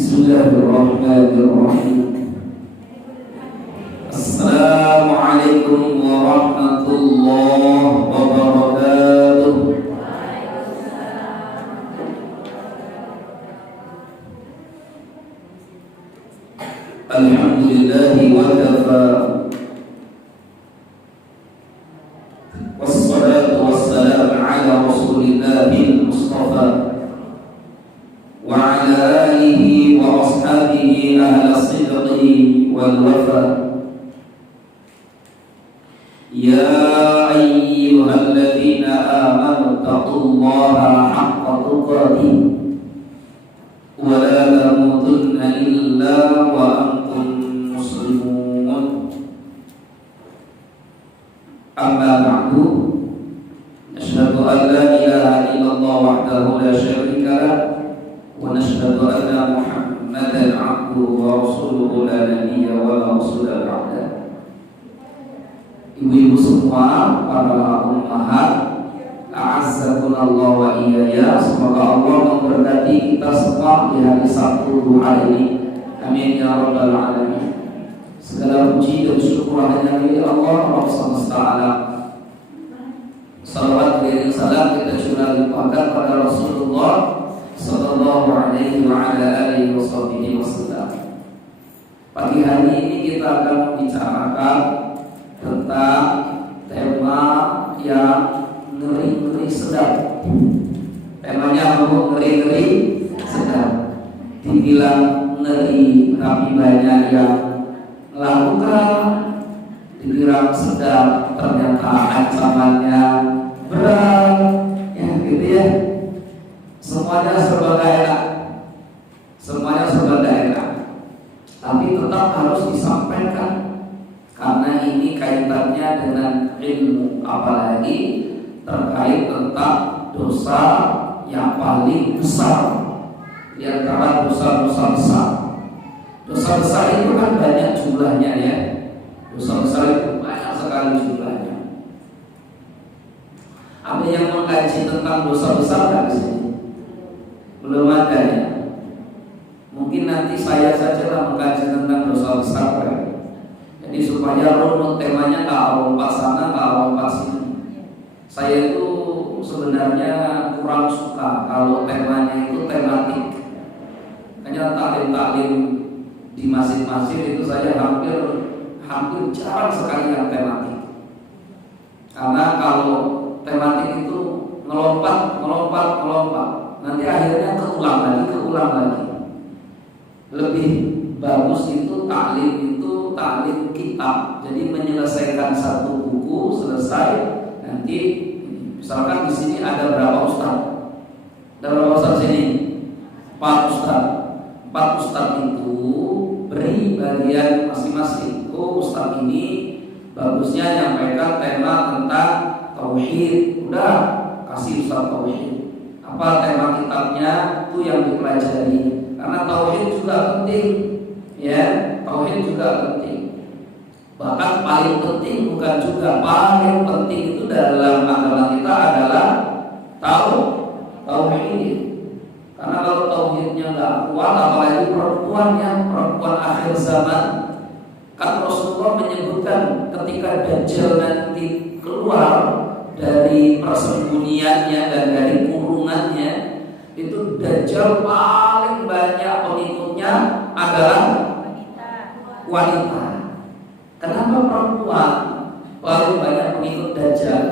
Bismillahirrahmanirrahim. Assalamualaikum warahmatullahi wabarakatuh. Alhamdulillahi wa kafa. Wassalatu wassalamu ala rasulillahil mustafa wa ala alihi wa ashabihi ahla sidqi wal wafa. Ya ayyuhalladzina amanu taqullaha haqqa tuqatih wa la tamutunna illa wa antum muslimun. Amma ba'du, asyhadu an la ilaha illallah wahdahu la syarika lah wa nashhadu anna Muhammadan abduhu wa rasuluhu la nabiyya wa la rasula ba'da. Ibu-ibu semua, para ummahat, a'azzakunallah wa iyaya. Semoga Allah memberkati kita semua di hari Sabtu duha ini. Amin ya rabbal alamin. Segala puji dan syukur hanya milik Allah Rabb semesta alam. Salawat dan salam kita curahkan limpahkan pada Rasulullah sallallahu alaihi wa ala alihi wasallam. Pagi hari ini kita akan membicarakan tentang tema yang ngeri-ngeri sedap. Temanya ngeri-ngeri sedap. Dibilang ngeri tapi banyak yang melakukan. Dibilang sedap ternyata ancamannya berat. Ya gitu ya. Semuanya serba enak. Semuanya serba enak. Tapi tetap harus disampaikan, karena ini kaitannya dengan ilmu, apalagi terkait tentang dosa yang paling besar di antara dosa-dosa besar. Dosa besar itu kan banyak jumlahnya ya. Dosa besar itu banyak sekali jumlahnya. Ada yang mengkaji tentang dosa besar kan di sini? Belum ada ya. Mungkin nanti saya saja mengkaji tentang dosa besar kan. Jadi supaya runut temanya nggak lompat sana, nggak lompat sini. Saya itu sebenarnya kurang suka kalau temanya itu tematik. Hanya taklim-taklim di masjid-masjid itu saya hampir jarang sekali yang tematik. Karena kalau tematik itu melompat, nanti akhirnya keulang lagi. Lebih bagus itu taklim kitab. Jadi menyelesaikan satu buku selesai, nanti misalkan di sini ada berapa ustaz? Ada berapa ustaz sini? 4 ustaz. 4 ustaz itu beri bagian masing-masing. Oh, ustaz ini bagusnya nyampaikan tema tentang tauhid. Udah, kasih ustaz tauhid. Apa tema kitabnya? Itu yang dipelajari. Karena tauhid juga penting. Ya, tauhid juga penting. Bahkan paling penting bukan juga paling penting itu dalam agama kita adalah tauhid. Karena kalau tauhidnya nggak kuat, apalagi perempuan akhir zaman, kan Rasulullah menyebutkan ketika Dajjal nanti keluar dari persembunyiannya dan dari kurungannya, itu Dajjal paling banyak pengikutnya adalah wanita. Kenapa perempuan paling banyak pengikut Dajjal?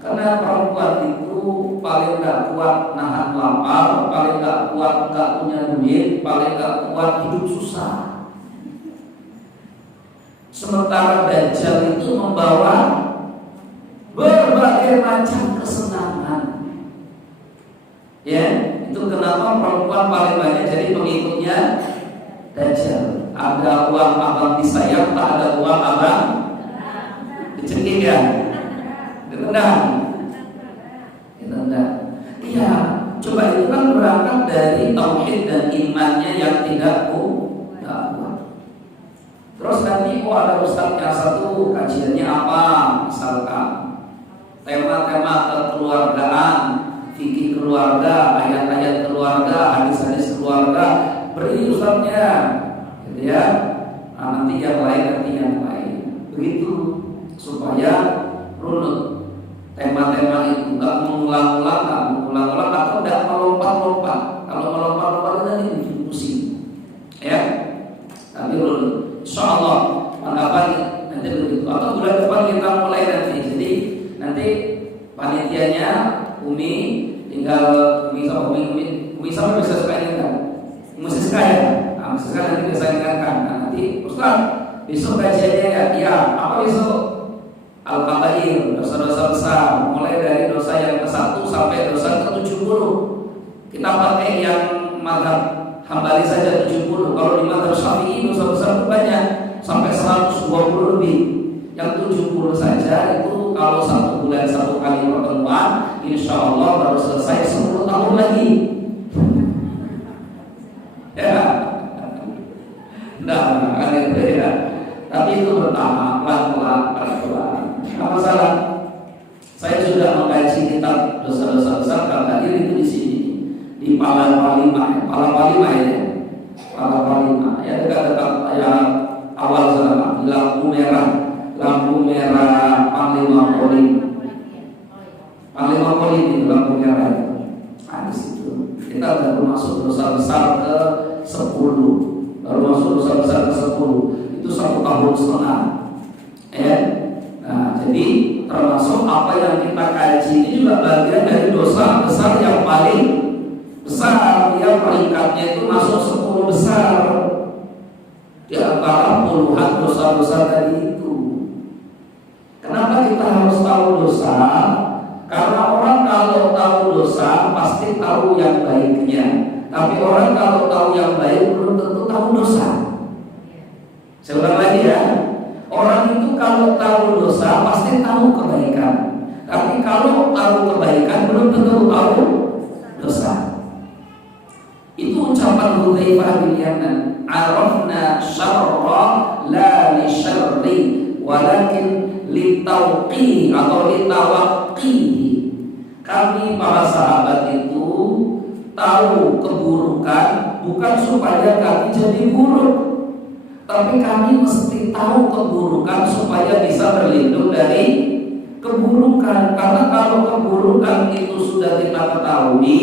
Karena perempuan itu paling gak kuat nahan lapar, paling gak kuat gak punya duit, paling gak kuat hidup susah. Sementara Dajjal itu membawa berbagai macam kesenangan. Ya, itu kenapa perempuan paling banyak jadi pengikutnya Dajjal. Ada uang abang disayang, tak ada uang abang dicekik ya, ditendang. Iya, coba itu kan berangkat dari tauhid dan imannya yang tidak kuat. Terus nanti ada ustadznya satu kajiannya apa, misalkan tema-tema kekeluargaan, fikih keluarga, ayat-ayat keluarga, hadis-hadis keluarga, beri berhenti ustadznya, gitu ya. Nah, nanti yang lain, begitu supaya runut tema-tema itu, nggak mengulang-ulang atau nggak melompat-lompat. Kalau melompat-lompat nanti bikin pusing, ya. Tapi runut, insya Allah anggapan nanti begitu. Atau bulan depan kita mulai nanti. Jadi nanti panitianya Umi tinggal Umi sama bisa sekalian kan? Mesti sekalian. Nah, mesti sekalian nanti bisa ingatkan. Nah, nanti Ustaz besok kajiannya ya apa besok? Al-Kabair, dosa-dosa besar, mulai dari dosa yang ke-1 sampai dosa ke-70. Kita pakai yang mazhab Hambali saja 70. Kalau di mazhab Syafi'i dosa besar itu banyak, sampai 120 lebih. Yang 70 saja itu kalau 1 bulan 1 kali pertemuan, insya Allah baru selesai 10 tahun lagi. Ya, nah, kan itu ya. Tapi itu pertama, pelan-pelan. Apa masalah? Saya sudah mengkaji kitab dosa-dosa besar karena itu di sini di Palapalima ya dekat-dekat ya awal sana lampu merah Panglima Polim itu lampu merah itu. Nah, di situ kita baru masuk dosa besar ke 10, itu 1,5 tahun. Ya. Nah, jadi termasuk apa yang kita kaji ini juga bagian dari dosa besar yang paling besar. Yang peringkatnya itu masuk 10 besar di antara puluhan dosa-dosa tadi itu. Kenapa kita harus tahu dosa? Karena orang kalau tahu dosa pasti tahu yang baiknya. Tapi orang kalau tahu yang baik belum tentu tahu dosa. Saya ulang lagi ya. Orang itu kalau tahu dosa pasti tahu kebaikan. Tapi kalau tahu kebaikan belum tentu tahu dosa. Itu ucapan Hudzaifah bin Yaman, "Arafna syarra la li syarri, walakin li tauqi atau li tawaqqi." Kami para sahabat itu tahu keburukan bukan supaya kami jadi buruk, tapi kami mesti tahu keburukan supaya bisa berlindung dari keburukan. Karena kalau keburukan itu sudah kita ketahui,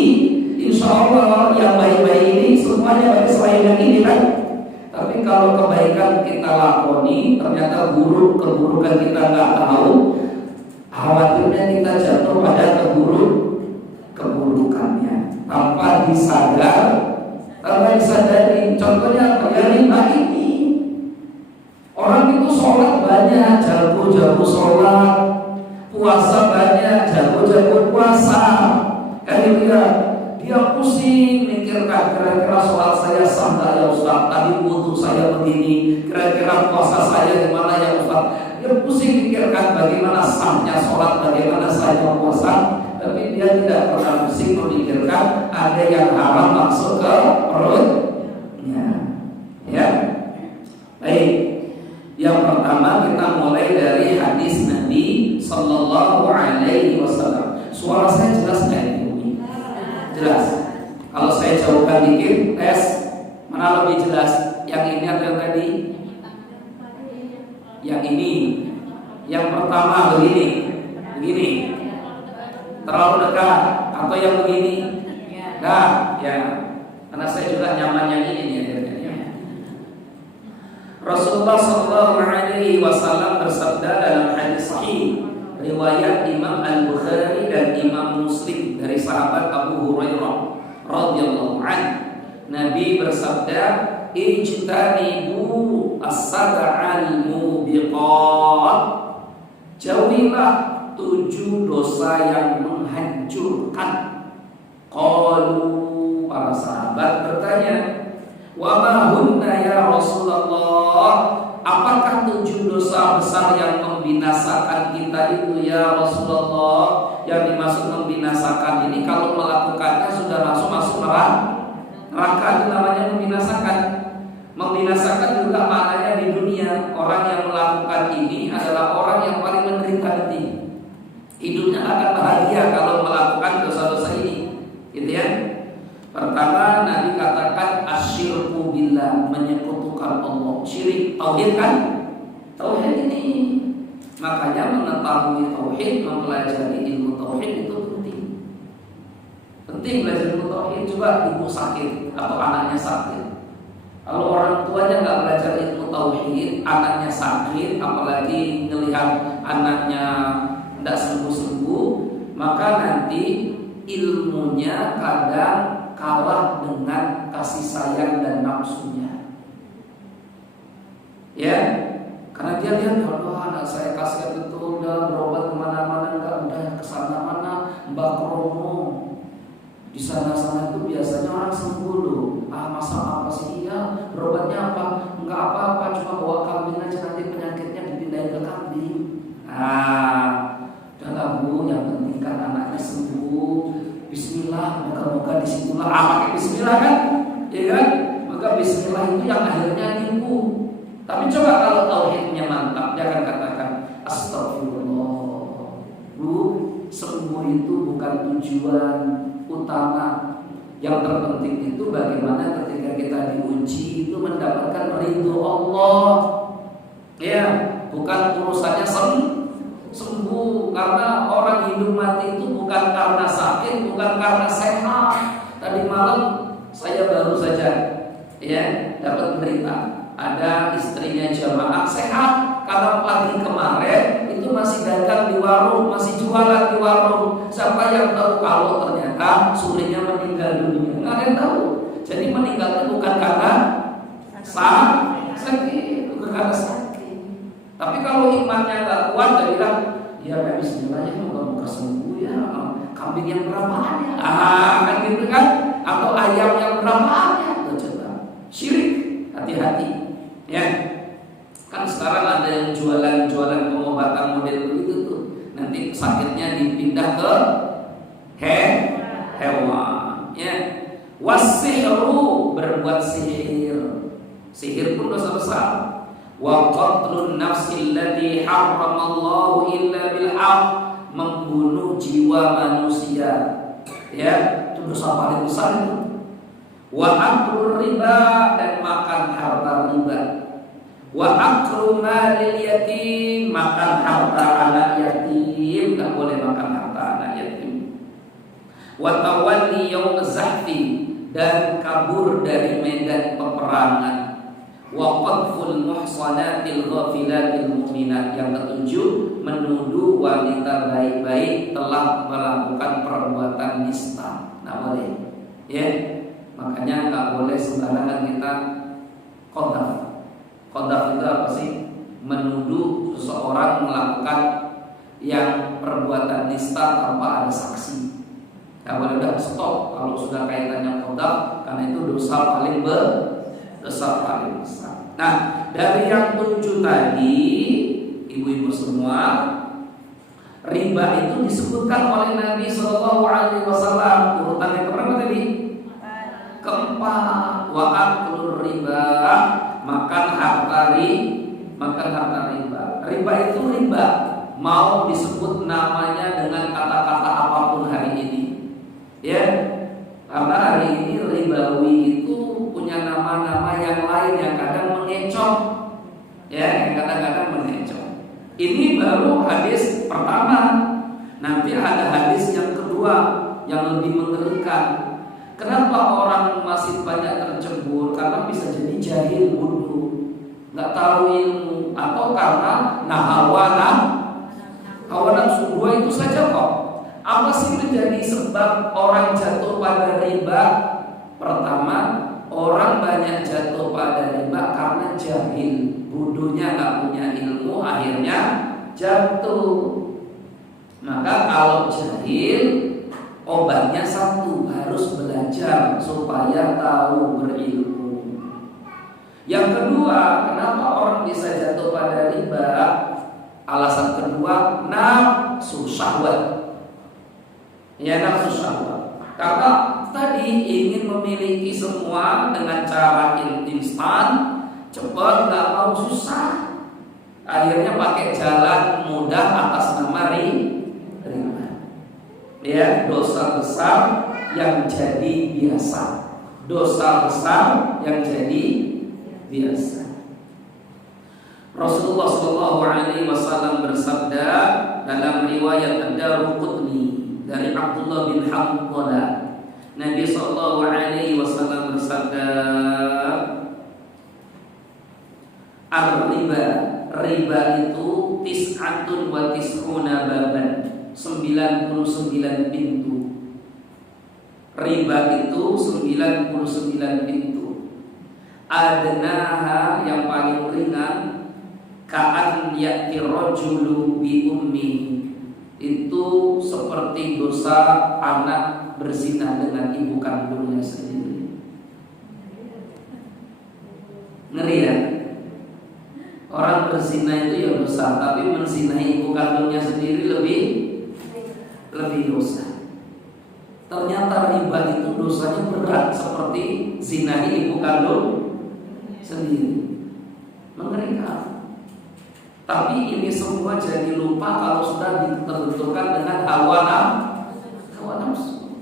insya Allah yang baik-baik ini semuanya baik selain yang ini kan. Tapi kalau kebaikan kita lakoni, ternyata keburukan kita nggak tahu, khawatirnya kita jatuh pada keburukannya tanpa disadari. Contohnya riba ini. Orang itu sholat banyak, jago sholat, puasa banyak, jago puasa. Kan dia pusing mikirkan kira-kira sholat saya sah nggak ya Ustaz, tadi wudu saya begini, kira-kira puasa saya gimana ya Ustaz. Dia pusing mikirkan bagaimana sahnya sholat, bagaimana sahnya puasa. Tapi dia tidak pernah pusing memikirkan ada yang haram masuk ke perutnya. Ya, baik. Yang pertama kita mulai dari hadis Nabi Sallallahu Alaihi Wasallam. Suara saya jelas nggak ini? Jelas. Kalau saya jauhkan dikit, tes mana lebih jelas? Yang ini atau yang tadi? Yang ini. Yang pertama begini. Terlalu dekat atau yang begini? Nah, ya. Karena saya juga nyaman yang ini nih. Rasulullah Sallallahu Alaihi Wasallam bersabda dalam hadis sahih riwayat Imam Al-Bukhari dan Imam Muslim dari sahabat Abu Hurairah radhiyallahu anhu. Nabi bersabda, "Ijtanibu as-sab'al mubiqat." Jauhilah 7 dosa yang menghancurkan. Qalu, para sahabat bertanya, "Wa ma hunna ya Rasulullah?" Apakah 7 dosa besar yang membinasakan kita itu ya Rasulullah? Yang dimaksud membinasakan ini kalau melakukannya sudah langsung masuk neraka, itu namanya membinasakan. Membinasakan juga maknanya di dunia. Orang yang melakukan ini adalah orang yang paling menderita nanti. Hidupnya akan bahagia kalau melakukan dosa-dosa ini, gitu ya. Pertama Nabi katakan asyirku asyirku billah, menyekutukan Allah. Syirik, tauhid kan? Tauhid ini. Makanya mengetahui tauhid, mempelajari ilmu tauhid itu penting. Penting belajar ilmu tauhid. Coba ibu sakit atau anaknya sakit. Kalau orang tuanya nggak belajar ilmu tauhid, anaknya sakit, apalagi melihat anaknya tidak sembuh-sembuh, maka nanti ilmunya kadang kalah dengan kasih sayang dan nafsunya. Ya, karena dia lihat, Allah anak saya kasihan betul, udah berobat kemana-mana, nggak udah kesana mana, Mbak Kromo. Di sana-sana itu biasanya orang sembuh loh. Masa apa sih? Iya, berobatnya apa? Enggak apa-apa, cuma bawa kambing aja, nanti penyakitnya dipindahin ke kambing. Udah Bu, yang penting kan anaknya sembuh. Bismillah, moga-moga disitulah. Pakai Bismillah kan? Ya kan? Maka Bismillah itu yang akhirnya nipu. Tapi coba kalau tauhidnya mantap, dia akan katakan astagfirullah. Bu, sembuh itu bukan tujuan utama. Yang terpenting itu bagaimana ketika kita diuji itu mendapatkan ridho Allah. Ya, bukan urusannya sembuh. Karena orang hidup mati itu bukan karena sakit, bukan karena sehat. Tadi malam saya baru saja dapat berita, ada istrinya jamaah sehat karena pagi kemarin itu masih dagang di warung, masih jualan di warung. Siapa yang tahu kalau ternyata sorenya meninggal dunia? Nggak ada yang tahu. Jadi meninggal itu bukan karena sakit, bukan karena sakit. Tapi kalau imannya nggak kuat, dia bilang, ya Bismillahnya moga-moga sembuh ya. Kambing yang berapaan ya? Kan gitu kan? Atau ayam yang berapaan ya? Coba syirik, hati-hati. Ya, kan sekarang ada yang jualan pengobatan model begitu tuh. Nanti sakitnya dipindah ke hewan. Ya, wasihru, berbuat sihir. Sihir pun dosa besar. Wa qatlun nafsi allati harramallahu illa bil haqq, membunuh jiwa manusia. Ya, itu dosa paling besar itu. Wa aklur riba, dan makan harta riba. Wa aklu malil yatim, makan harta anak yatim, tak boleh makan harta anak yatim. Wa tawalli yaum zahfi, dan kabur dari medan peperangan. Wa qadful muhsanatil ghafilatil mu'minat, yang ketujuh menuduh wanita baik-baik telah melakukan perbuatan nista. Nah boleh, ya. Makanya nggak boleh sembarangan kita qadhaf. Qadhaf itu apa sih? Menuduh seseorang melakukan yang perbuatan nista tanpa ada saksi. Nggak boleh, udah stop. Kalau sudah kaitannya qadhaf, karena itu dosa paling besar. Nah, dari yang 7 tadi, ibu-ibu semua, riba itu disebutkan oleh Nabi Shallallahu Alaihi Wasallam. Urutannya keberapa tadi? Keempat. Wa aklur riba, makan harta riba. Riba itu riba, mau disebut namanya dengan kata-kata apapun hari ini, ya. Karena hari ini ribawi itu punya nama-nama yang lain yang kadang mengecoh, ya, yang kadang-kadang mengecoh. Ini baru hadis pertama. Nanti ada hadis yang kedua yang lebih mengerikan. Kenapa orang masih banyak tercebur? Karena bisa jadi jahil, bodoh, nggak tahu ilmu, atau karena hawa nafsu. Dua itu saja kok. Apa sih menjadi sebab orang jatuh pada riba? Pertama, orang banyak jatuh pada riba karena jahil, bodohnya nggak punya ilmu, akhirnya jatuh. Maka kalau jahil, obatnya satu, harus belajar supaya tahu, berilmu. Yang kedua, kenapa orang bisa jatuh pada riba? Alasan kedua, nafsu syahwat. Ya, nafsu syahwat. Karena tadi ingin memiliki semua dengan cara instan, cepat, nggak mau susah. Akhirnya pakai jalan mudah atas nama riba. Ya, dosa besar yang jadi biasa. dosa besar yang jadi biasa. Rasulullah Shallallahu Alaihi Wasallam bersabda dalam riwayat Ad-Darqutni dari Abdullah bin Hanbala, Nabi Shallallahu Alaihi Wasallam bersabda, riba itu tis'atun wa tis'una baban, 99 pintu. Riba itu 99 pintu. Adnaha yang paling ringan, ka'an ya'ti rajulu bi ummihi, itu seperti dosa anak berzina dengan ibu kandungnya sendiri. Ngeri ya? Orang berzina itu ya dosa, tapi menzinahi ibu kandungnya sendiri lebih dosa. Ternyata riba itu dosanya berat seperti zinahi ibu kandung sendiri. Mengerikan. Tapi ini semua jadi lupa kalau sudah ditentukan dengan hawa nafsu.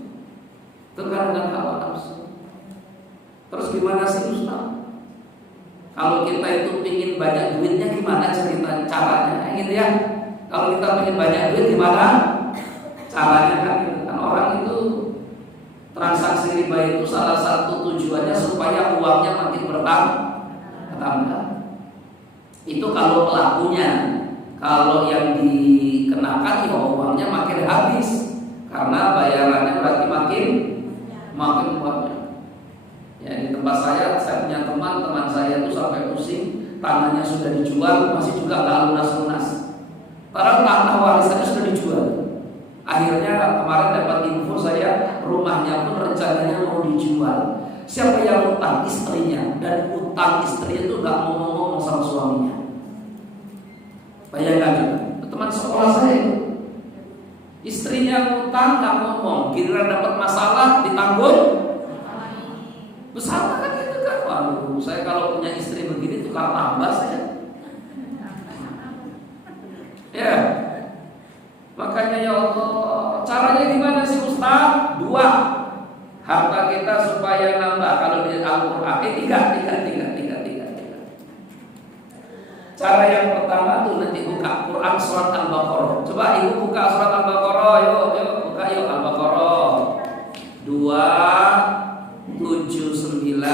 Dengan hawa nafsu. Terus gimana sih Ustaz? Kalau kita itu ingin banyak duitnya gimana caranya? Gitu ya. Kalau kita ingin banyak duit gimana caranya kan? Orang itu transaksi riba itu salah satu tujuannya supaya uangnya makin bertambah. Itu kalau pelakunya. Kalau yang dikenakan ya uangnya makin habis, karena bayarannya berarti makin banyak. Ya, di tempat saya punya teman saya itu sampai pusing, tanahnya sudah dijual masih juga nggak lunas. Padahal tanah warisannya sudah dijual. Akhirnya kemarin dapat info saya, rumahnya pun rencananya mau dijual. Siapa yang utang? Istrinya. Dan utang istri itu nggak mau ngomong sama suaminya. Bayangkan, teman sekolah saya itu, istrinya utang nggak ngomong, giliran dapat masalah ditanggung besar kan gitu kan. Waduh, saya kalau punya istri begini tukar tambah saya. Ya. Makanya ya Allah, caranya gimana sih Ustaz? 2. Harta kita supaya nambah. Kalau di Al-Qur'an 3. Cara yang pertama tuh nanti buka Quran surat Al-Baqarah. Coba ibu buka surat Al-Baqarah, yuk buka yuk Al-Baqarah 279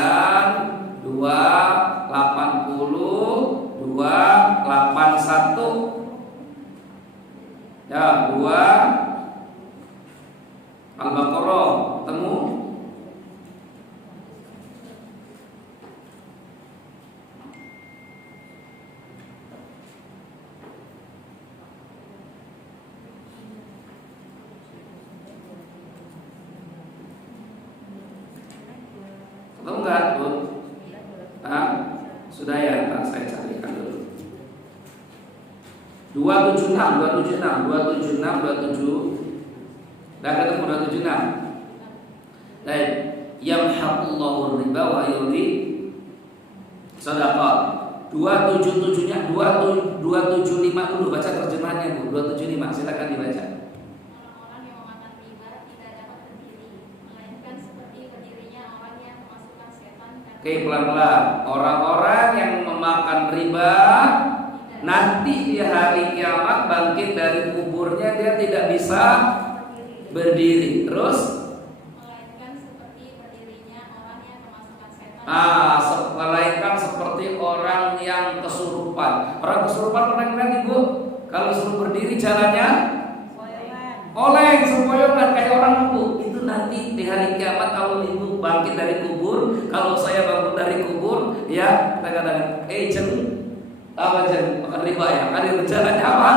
280 281. Ya, 2 Al-Baqarah ketemu. Ketemu enggak, Bu? Sudah ya, saya carikan dulu. 276. Dah ketemu 276. Baik, yamhaqullahu riba wa yurbi shadaqah. 277-nya 275 dulu, baca terjemahannya Bu. 275 silakan dibaca. Orang-orang yang memakan riba tidak dapat berdiri, melainkan seperti berdirinya orang yang kemasukan setan. Oke, pelan-pelan. Orang-orang yang memakan riba nanti di hari kiamat bangkit dari kuburnya dia tidak bisa berdiri. Terus melainkan seperti berdirinya orang yang kemasukan setan. Melainkan seperti orang yang kesurupan. Orang kesurupan pernah bilang Ibu, kalau suruh berdiri jalannya oleng, sempoyongan kayak orang Bu. Itu nanti di hari kiamat kalau Ibu bangkit dari kubur, kalau saya bangun dari kubur, ya kita katakan, makan riba ya, ada jalannya apa?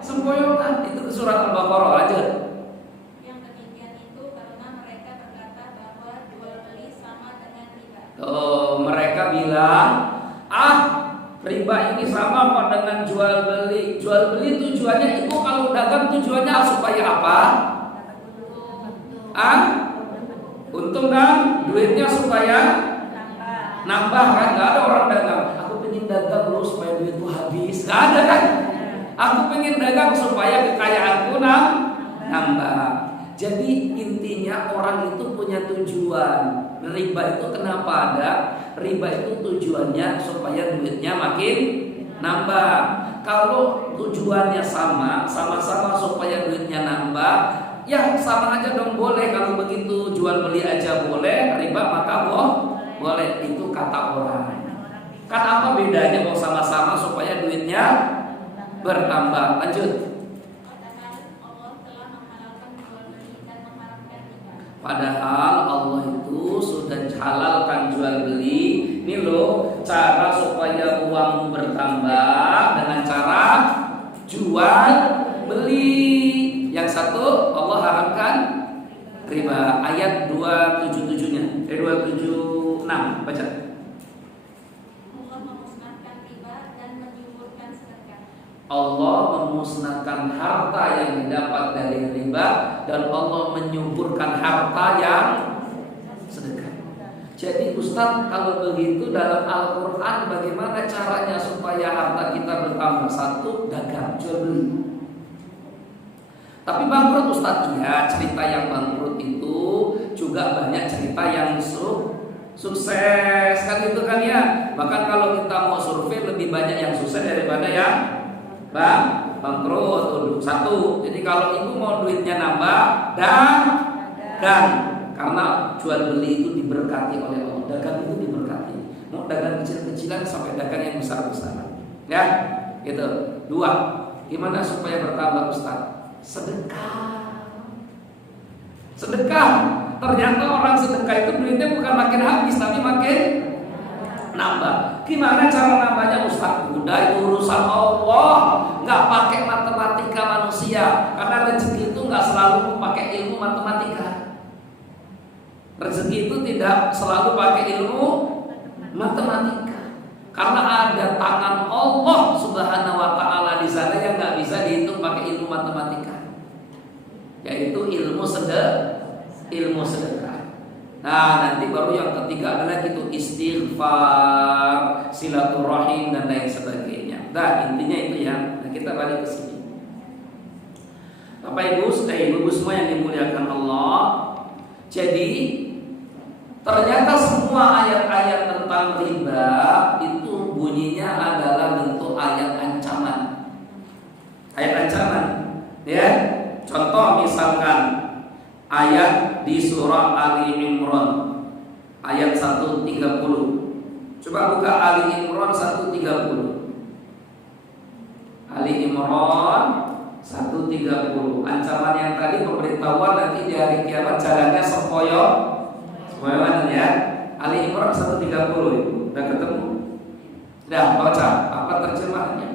Sempoyongan. Itu surat Al-Baqarah aja. Yang demikian itu karena mereka berkata bahwa jual beli sama dengan riba. Mereka bilang, riba ini sama kok dengan jual beli. Jual beli tujuannya Ibu kalau dagang tujuannya supaya apa? Untung kan? Duitnya supaya nambah kan? Gak ada orang dagang, aku pengen dagang loh supaya duitku habis. Gak ada kan? Aku pengen dagang supaya kekayaanku nambah. Jadi intinya orang itu punya tujuan. Riba itu kenapa ada? Riba itu tujuannya supaya duitnya makin nambah. Kalau tujuannya sama-sama supaya duitnya nambah, ya sama aja dong, boleh. Kalau begitu jual beli aja boleh, riba maka boleh. Itu kata orang. Kan apa bedanya mau sama-sama supaya duitnya bertambah? Lanjut. Padahal Allah itu sudah halalkan jual beli. Ini loh cara supaya uang bertambah dengan cara jual beli. Yang satu Allah haramkan riba. Ayat 277-nya. 276 baca. Allah memusnahkan harta yang didapat dari riba dan Allah menyuburkan harta yang sedekah. Jadi Ustaz, kalau begitu dalam Al-Quran bagaimana caranya supaya harta kita bertambah? Satu, dagang, jual beli. Tapi bangkrut Ustaz, ya cerita yang bangkrut itu juga banyak cerita yang sukses kan gitu kan ya. Bahkan kalau kita mau survei lebih banyak yang sukses daripada yang bangkrut. Satu, jadi kalau ibu mau duitnya nambah, dan karena jual beli itu diberkati oleh Allah, dagang itu diberkati. Mau dagang kecil-kecilan sampai dagang yang besar-besaran, ya, gitu. Dua, gimana supaya bertambah Ustaz? Sedekah. Ternyata orang sedekah itu duitnya bukan makin habis tapi makin nambah. Gimana cara nambahnya Ustaz? Udah itu urusan Allah, nggak pakai matematika manusia. Karena rezeki itu nggak selalu pakai ilmu matematika. Rezeki itu tidak selalu pakai ilmu matematika. Karena ada tangan Allah Subhanahu wa taala di sana yang nggak bisa dihitung pakai ilmu matematika. Yaitu ilmu sedekah. Nah, nanti baru yang ketiga adalah gitu istighfar, silaturahim dan lain sebagainya. Nah, intinya itu ya. Nah, kita balik ke sini. Bapak Ibu semua yang dimuliakan Allah. Jadi ternyata semua ayat-ayat tentang riba itu bunyinya adalah bentuk ayat ancaman. Ayat ancaman, ya. Contoh misalkan ayat di surah Ali Imran ayat 130. Coba buka Ali Imran 130. Ali Imran 130. Ancaman yang tadi pemberitahuan nanti di hari kiamat jalannya sempoyongan ya. Ali Imran 130 itu. Udah ketemu? Udah baca. Apa terjemahannya?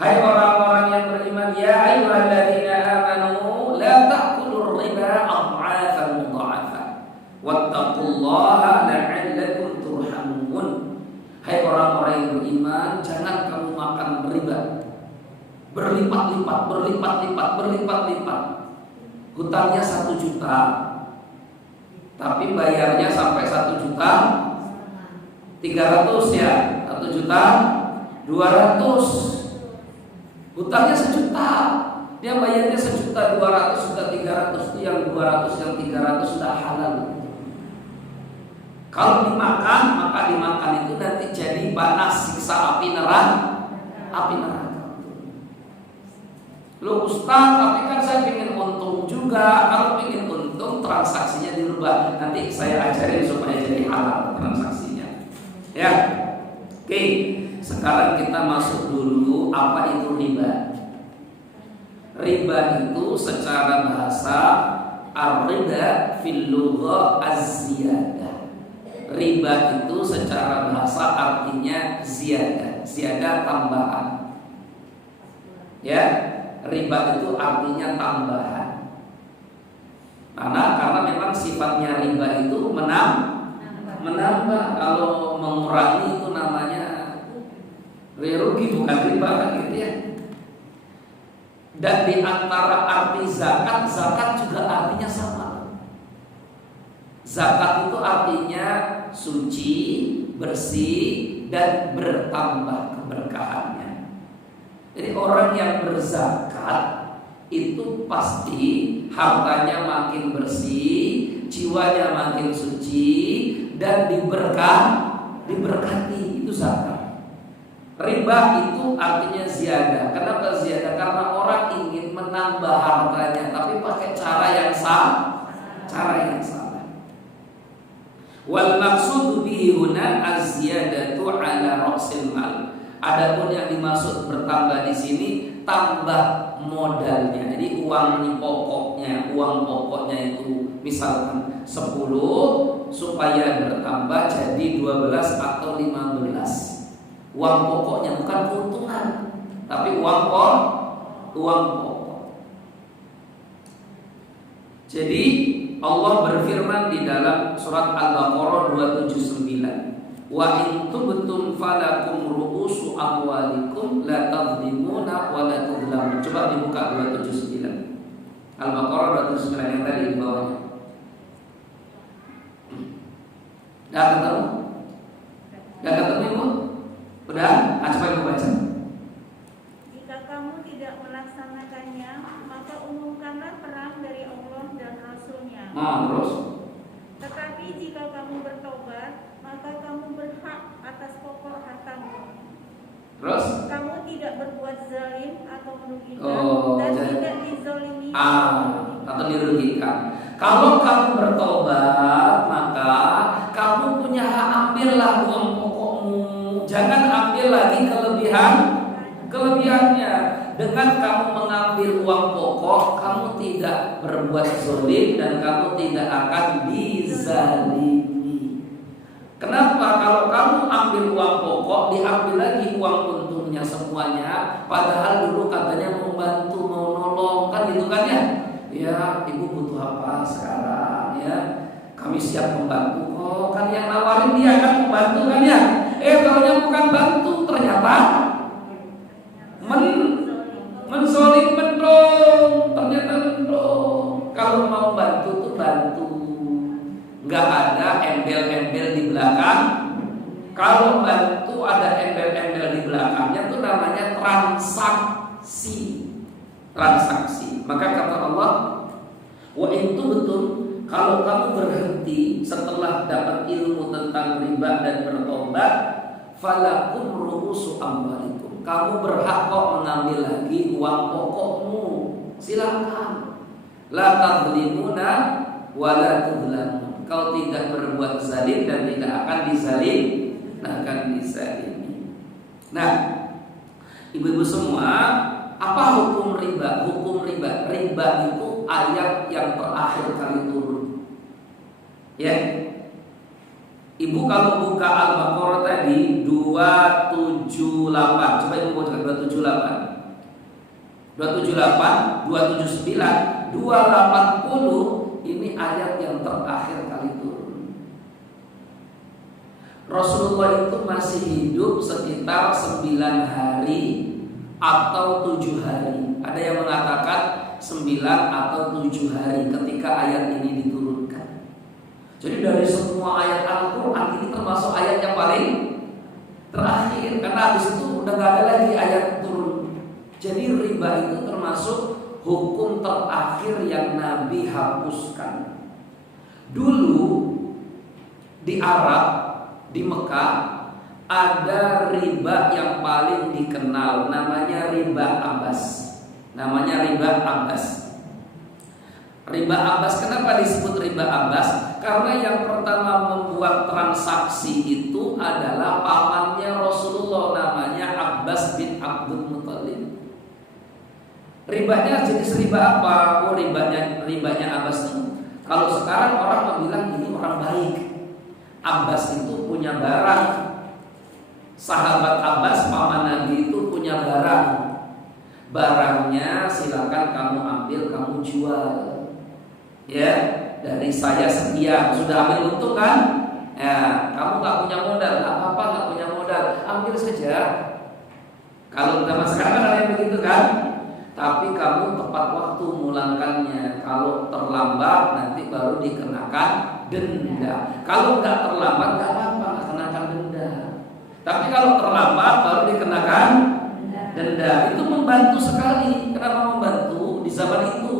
Hai orang-orang yang beriman, ya ayyuhalladzina amanu la ta'kulur riba adha'afan mudha'afa wattaqullaha la'allakum turhamun. Hai orang-orang yang beriman, jangan kamu makan riba berlipat-lipat. Hutangnya 1 juta tapi bayarnya sampai 1 juta 300 ya, 1 juta 200. Hutangnya 1 juta, dia bayarnya 1 juta 200, sudah 300. Itu yang 200, yang 300 sudah halal. Kalau dimakan, maka dimakan itu nanti jadi panas siksa api neraka. Loh Ustaz, tapi kan saya ingin untung juga. Kalau ingin untung, transaksinya dirubah. Nanti saya ajarin supaya jadi halal transaksinya. Ya, oke. Sekarang kita masuk dulu apa itu riba. Riba itu secara bahasa ar-riba fil lughah az-ziyadah. Riba itu secara bahasa artinya ziyadah tambahan. Ya, riba itu artinya tambahan. Karena memang sifatnya riba itu menambah. Kalau mengurangi itu namanya rugi, bukan riba kan gitu ya. Dan di antara arti zakat juga artinya sama. Zakat itu artinya suci, bersih, dan bertambah keberkahannya. Jadi orang yang berzakat itu pasti hartanya makin bersih, jiwanya makin suci, dan diberkati. Itu zakat. Riba itu artinya ziyadah. Kenapa ziyadah? Karena orang ingin menambah hartanya, tapi pakai cara yang salah. Wal maqsudu bihi huna az-ziyadatu ala ra'sil mal. Adapun yang dimaksud bertambah di sini tambah modalnya. Jadi uang pokoknya itu misalkan 10 supaya bertambah jadi 12 atau 15. Uang pokoknya bukan keuntungan, tapi uang pokok. Jadi Allah berfirman di dalam surat Al-Baqarah 279, wa in tubtum falakum ru'usu amwalikum la tadhlimuna wa la tudhlamun. Coba dibuka 279. Al-Baqarah 279 yang tadi di bawahnya. Dah ketemu? Ibu? Udah? Coba Ibu baca. Jika kamu tidak melaksanakannya, maka umumkanlah perang dari Allah dan Rasul-Nya. Terus? Tetapi jika kamu bertobat, maka kamu berhak atas pokok hartamu. Terus? Kamu tidak berbuat zalim atau merugikan dan jadi, tidak dizalimi atau dirugikan. Kalau kamu bertobat, maka kamu punya hak, ambillah uang pokokmu. Jangan ambil lagi kelebihannya. Dengan kamu mengambil uang pokok, kamu tidak berbuat zalim dan kamu tidak akan dizalimi. Kenapa? Kalau kamu ambil uang pokok, diambil lagi uang untungnya semuanya, padahal dulu katanya mau bantu, mau nolong, kan gitu kan ya? Ya, ibu butuh apa sekarang ya? Kami siap membantu kok. Kan yang nawarin dia kan membantu kan ya? Taunya bukan bantu, ternyata menzolim dong. Ternyata dong. Kalau mau bantu tuh bantu. Nggak ada embel-embel di belakang. Kalau bantu ada embel-embel di belakangnya, itu namanya transaksi. Maka kata Allah, wa itu betul. Kalau kamu berhenti setelah dapat ilmu tentang riba dan bertobat, falakum ru'usu amwalikum. Kamu berhak kok mengambil lagi uang pokokmu. Silakan. La tadhlimuna wa la tudhlamun. Kau tidak berbuat zalim dan tidak akan dizalimi. Nah, ibu-ibu semua, apa hukum riba? Riba itu ayat yang terakhir kali turun. Ya. Ibu kalau buka Al-Baqarah tadi 278. Coba ibu baca 278. 278, 279, 280 ini ayat yang terakhir kali turun. Rasulullah itu masih hidup sekitar 9 hari atau 7 hari. Ada yang mengatakan 9 atau 7 hari ketika ayat ini diturunkan. Jadi dari semua ayat Al-Quran ini termasuk ayat yang paling terakhir, karena habis itu udah gak ada lagi ayat turun. Jadi riba itu termasuk hukum terakhir yang Nabi hapuskan. Dulu di Arab, di Mekah, ada riba yang paling dikenal, namanya riba Abbas. Riba Abbas, kenapa disebut riba Abbas? Karena yang pertama membuat transaksi itu adalah pamannya Rasulullah, namanya Abbas bin Abdul Muthalib. Ribanya jenis riba apa? Ribanya Abbas itu, kalau sekarang orang bilang ini orang baik. Abbas itu punya barang. Sahabat Abbas, paman Nabi itu punya barang. Barangnya silakan kamu ambil, kamu jual. Ya, dari saya sekian, sudah ambil untung kan? Ya, kamu nggak punya modal, nggak apa-apa, nggak punya modal, ambil saja. Kalau zaman sekarang kan ada yang begitu kan? Tapi kamu tepat waktu mulangkannya. Kalau terlambat nanti baru dikenakan denda. Kalau nggak terlambat nggak apa-apa, nggak kenakan denda. Tapi kalau terlambat baru dikenakan denda. Itu membantu sekali. Kenapa membantu di zaman itu?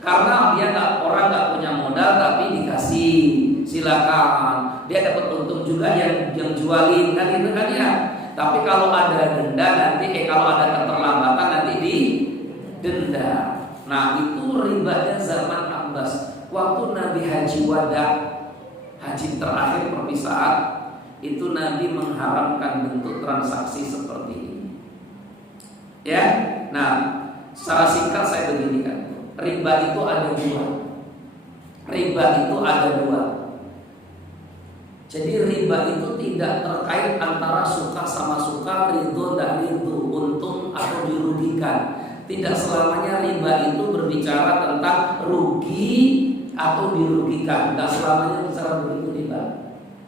Karena orang nggak punya modal tapi dikasih, silakan. Dia dapat untung juga yang jualin kan itu kan ya. Tapi kalau ada denda nanti, kalau ada keterlambatan nanti didenda. Nah itu ribanya zaman Abbas. Waktu Nabi haji wada, haji terakhir perpisahan, itu Nabi mengharamkan bentuk transaksi seperti ini. Ya, nah secara singkat saya beginikan. Riba itu ada dua. Riba itu ada dua. Jadi riba itu tidak terkait antara suka sama suka, ridho dan ridho, untung atau dirugikan. Tidak selamanya riba itu berbicara tentang rugi atau dirugikan. Tidak selamanya bicara begitu riba.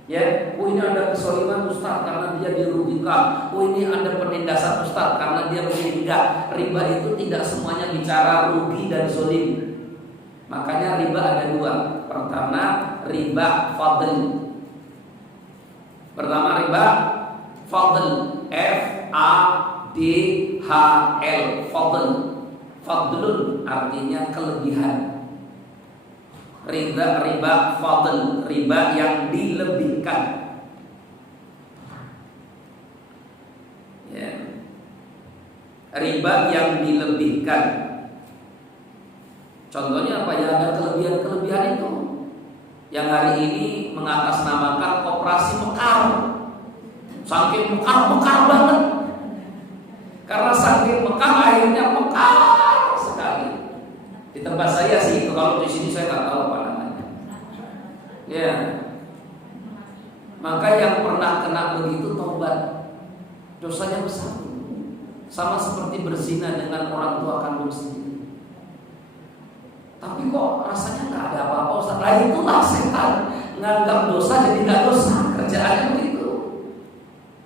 Ya, ini ada kesoliman Ustaz karena dia dirugikan. Ini ada penindasan Ustaz karena dia begini. Tidak, riba itu tidak semuanya bicara rugi dan zolim. Makanya riba ada dua. Pertama riba fadl. Pertama riba fadl, F-A-D-H-L, fadl. Fadlun artinya kelebihan. Riba fadl, riba yang dilebihkan. Ya. Riba yang dilebihkan. Contohnya apa ya? Ada kelebihan itu. Yang hari ini mengatasnamakan koperasi mekar. Saking mekar banget. Karena saking mekar akhirnya mekar sekali. Di tempat saya sih, kalau di sini saya nggak tahu apa namanya. Ya. Maka yang pernah kena begitu tobat, dosanya besar. Sama seperti berzina dengan orang tua kandung sendiri. Tapi kok rasanya nggak ada apa-apa Ustaz. Nah itulah setan nganggap dosa jadi nggak dosa. Kerjaannya begitu.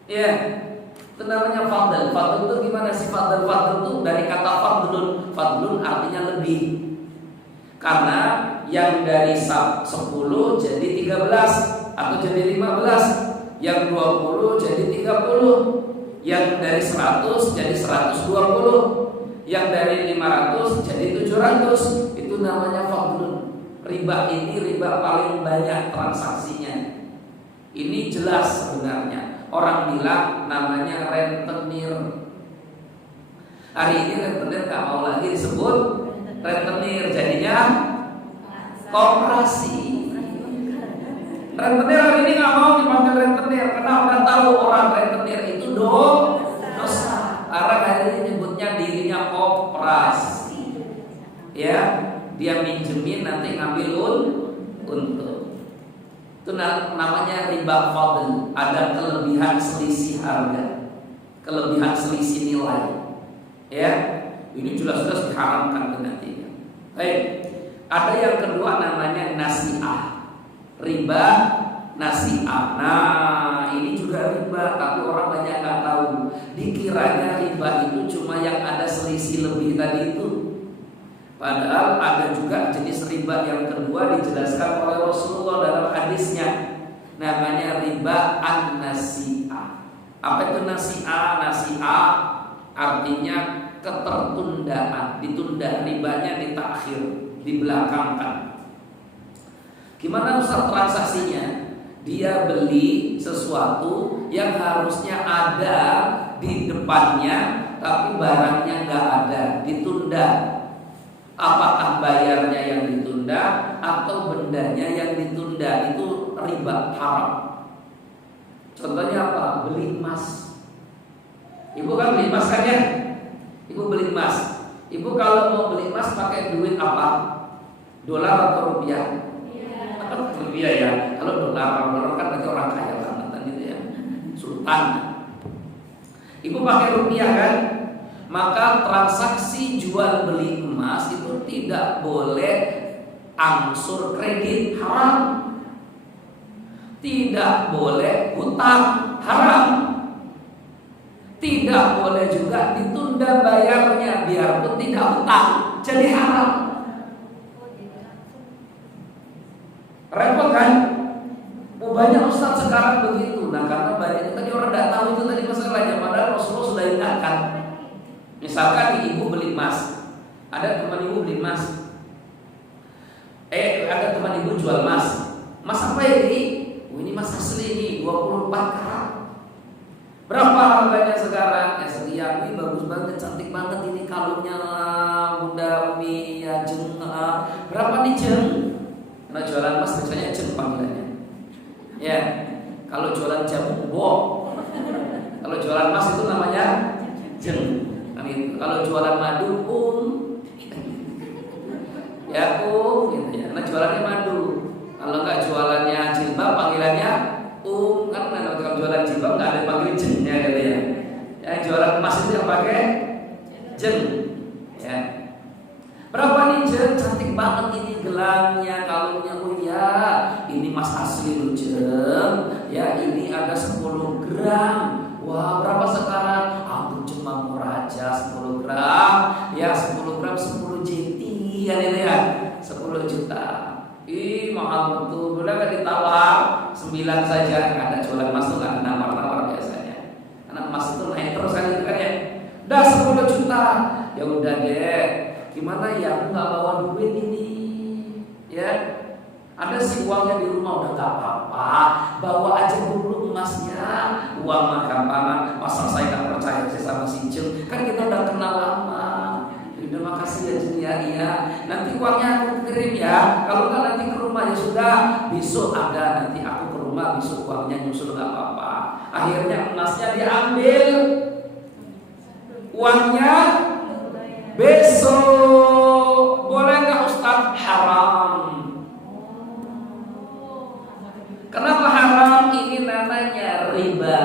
Ya. Itu namanya fadl. Fadl itu gimana sih fadl? Fadl itu dari kata fadlun. Fadlun artinya lebih. Karena yang dari 10 jadi 13 atau jadi 15, yang 20 jadi 30, yang dari 100 jadi 120, yang dari 500 jadi 700. Itu namanya fadlun. Riba ini riba paling banyak transaksinya. Ini jelas sebenarnya. Orang bilang namanya rentenir. Hari ini rentenir gak mau lagi disebut rentenir, jadinya koperasi. Rentenir hari ini gak mau dipanggil rentenir karena udah tahu orang rentenir itu dosa. Orang hari ini nyebutnya dirinya koperasi. Ya, dia minjemin nanti ngambil untung. Itu namanya riba fadl. Ada kelebihan selisih harga, kelebihan selisih nilai. Ya, ini jelas-jelas diharamkan nanti. Baik, ada yang kedua namanya nasi'ah. Riba nasi'ah. Nah, ini juga riba, tapi orang banyak nggak tahu. Dikiranya riba itu cuma yang ada selisih lebih tadi itu. Padahal ada juga jenis riba yang kedua dijelaskan oleh Rasulullah dalam hadisnya. Namanya riba an-nasi'ah. Apa itu nasi'ah? Nasi'ah artinya ketertundaan, ditunda, ribanya ditakhir, dibelakangkan. Gimana Ustaz transaksinya? Dia beli sesuatu yang harusnya ada di depannya, tapi barangnya nggak ada, ditunda. Apakah bayarnya yang ditunda atau bendanya yang ditunda? Itu riba haram. Contohnya apa? Beli emas. Ibu kan beli emas kan ya? Ibu beli emas. Ibu kalau mau beli emas pakai duit apa? Dolar atau rupiah? Rupiah ya. Kalau dolar kan berarti orang kaya banget kan gitu ya. Sultan. Ibu pakai rupiah kan? Maka transaksi jual beli emas itu tidak boleh angsur kredit, haram. Tidak boleh hutang, haram. Tidak boleh juga ditunda bayarnya biarpun tidak hutang, jadi haram. Repot kan? Banyak Ustaz sekarang begitu. Nah karena banyak Misalkan ibu beli emas, ada teman ibu beli emas, ada teman ibu jual emas. Emas apa ini? Oh, ini emas asli nih, 24 karat. Berapa harganya sekarang? Ya sekian. Ini bagus banget, cantik banget ini kalungnya, Bunda Umi ya Jeng. Berapa nih Jeng? Karena jualan emas biasanya Jeng panggilannya. Ya, kalau jualan jamu Bo. Kalau jualan emas itu namanya Jeng. Kalau jualan madu ya gitu ya. Karena jualannya madu. Kalau enggak jualannya jilbab panggilannya kan kalau jualan jilbab enggak ada yang panggil jengnya gitu ya. Yang jualan emas itu yang pakai jeng. Ya. Berapa nih jeng? Cantik banget ini gelangnya, kalungnya. Oh ya, ini emas asli loh jeng. Ya, ini ada 10 gram. Wah, berapa sekarang? Ampun cuma murah aja 10 gram. Ya, 10 gram 10 JT kan itu ya. 10 juta. Ih, mahal betul. Udah kan ditawar 9 saja. Ada jualan emas tuh enggak nawar-nawar biasanya. Karena emas itu naik terus kan itu kan ya. Udah 10 juta. Ya udah deh. Gimana ya? Aku enggak bawa duit ini. Ya. Ada sih uangnya di rumah, udah gak apa-apa, bawa aja dulu emasnya. Uang mah gampang, masa saya gak percaya sih sama si Jeng. Kan kita udah kenal lama. Udah makasih ya Jeng ya, iya. Nanti uangnya aku kirim ya. Kalau nggak nanti ke rumah ya sudah. Besok ada, nanti aku ke rumah, besok uangnya nyusul gak apa-apa. Akhirnya emasnya diambil, uangnya besok. Boleh nggak Ustaz? Haram. Kenapa haram? Ini namanya riba.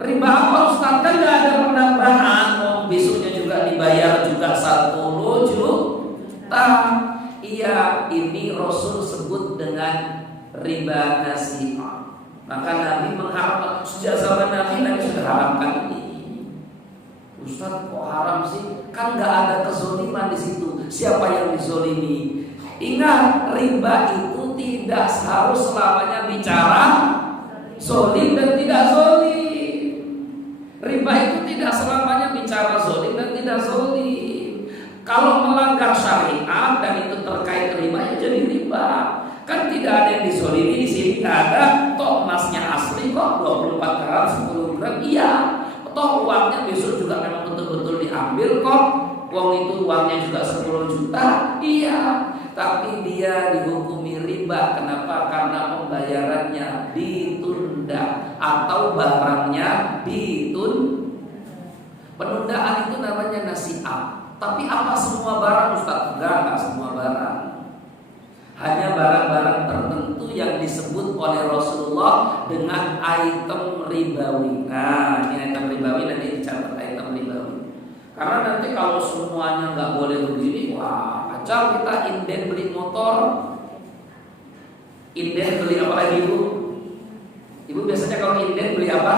Riba apa Ustaz? Kan gak ada penambahan. Besoknya juga dibayar juga 10 juta. Iya, ini Rasul sebut dengan riba nasi'ah. Maka Nabi mengharamkan. Sejak zaman Nabi sudah haramkan ini. Ustaz kok haram sih? Kan gak ada kezoliman di situ. Siapa yang dizolimi? Ingat, riba itu tidak harus selamanya bicara zolim dan tidak zolim. Riba itu tidak selamanya bicara zolim dan tidak zolim. Kalau melanggar syariat dan itu terkait riba ya jadi riba. Kan tidak ada yang dizolimi di sini, tidak ada. Toh emasnya asli kok 24 karat 10 gram. Iya. Toh uangnya besok juga memang betul-betul diambil kok. Uang itu uangnya juga 10 juta. Iya. Tapi dia dihukumi riba. Kenapa? Karena pembayarannya ditunda atau barangnya penundaan itu namanya nasi'ah. Tapi apa semua barang Ustaz? Enggak semua barang. Hanya barang-barang tertentu yang disebut oleh Rasulullah dengan item ribawi. Nah, ini item ribawi, nanti dicatat item ribawi. Karena nanti kalau semuanya nggak boleh begini, wah kacau. Kita inden beli motor, inden beli apa lagi Ibu? Ibu biasanya kalau inden beli apa?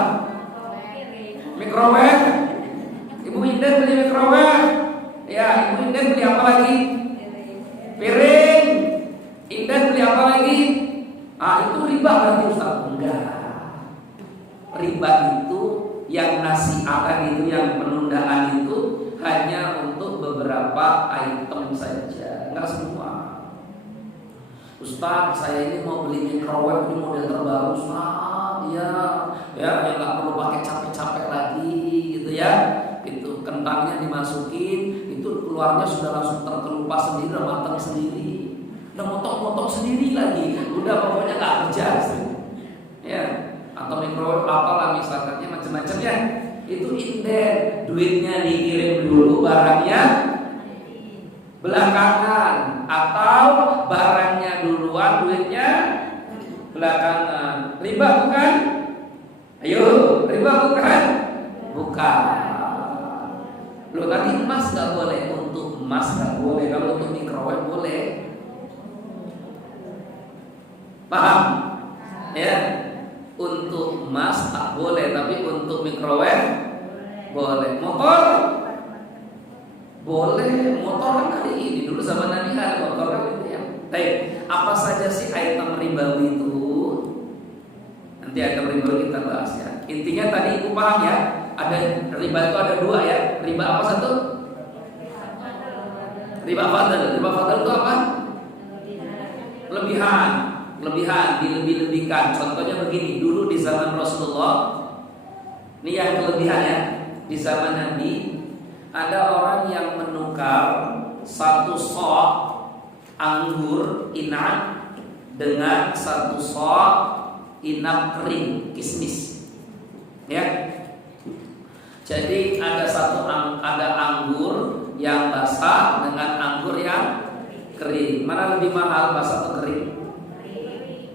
Microwave. Ibu inden beli microwave. Ya, Ibu inden beli apa lagi? Piring. Inden beli apa lagi? Itu riba berarti Ustaz? Enggak. Riba itu yang nasi'ah itu, yang penundaan itu hanya untuk beberapa item saja, enggak semua. Ustaz, saya ini mau beli microwave, ini model terbaru Ustaz. Ya yang nggak perlu pakai capek-capek lagi gitu ya. Itu kentangnya dimasukin, itu keluarnya sudah langsung terkelupas sendiri, udah matang sendiri, udah motong-motong sendiri lagi, udah pokoknya nggak kerja ya. Atau microwave apalah misalkannya macam-macam ya. Itu inden, duitnya dikirim dulu, barangnya belakangan, atau barangnya duluan, duitnya belakangan. Riba bukan? Ayo, riba bukan? Bukan. Loh, tadi emas nggak boleh. Untuk emas nggak boleh, kalau untuk microwave boleh. Paham? Ya. Untuk emas tak boleh, tapi untuk microwave boleh. Motor boleh. Motor kan hari ini, dulu zaman Nabi ada motor kan gitu ya. Baik, apa saja sih item ribawi itu? Nanti item ribawi kita bahas ya. Intinya tadi Ibu paham ya, Ada riba itu ada dua ya. Riba apa satu? Riba fadl. Riba fadl itu apa? Lebihan, dilebih-lebihkan. Contohnya begini, dulu di zaman Rasulullah, ini yang kelebihan ya. Di zaman Nabi ada orang yang menukar satu sok anggur inab dengan satu sok inab kering kismis. Ya. Jadi ada anggur yang basah dengan anggur yang kering. Mana lebih mahal, basah atau kering?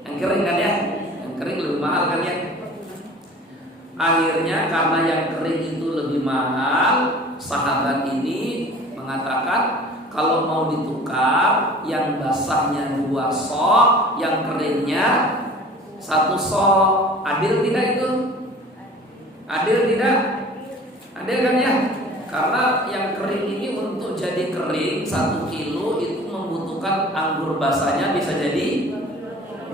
Yang kering kan ya? Yang kering lebih mahal kan ya? Akhirnya karena yang kering itu lebih mahal, sahabat ini mengatakan kalau mau ditukar, yang basahnya 2 sok, yang keringnya 1 sok. Adil tidak itu? Adil tidak? Adil kan ya? Karena yang kering ini untuk jadi kering 1 kilo itu membutuhkan anggur basahnya bisa jadi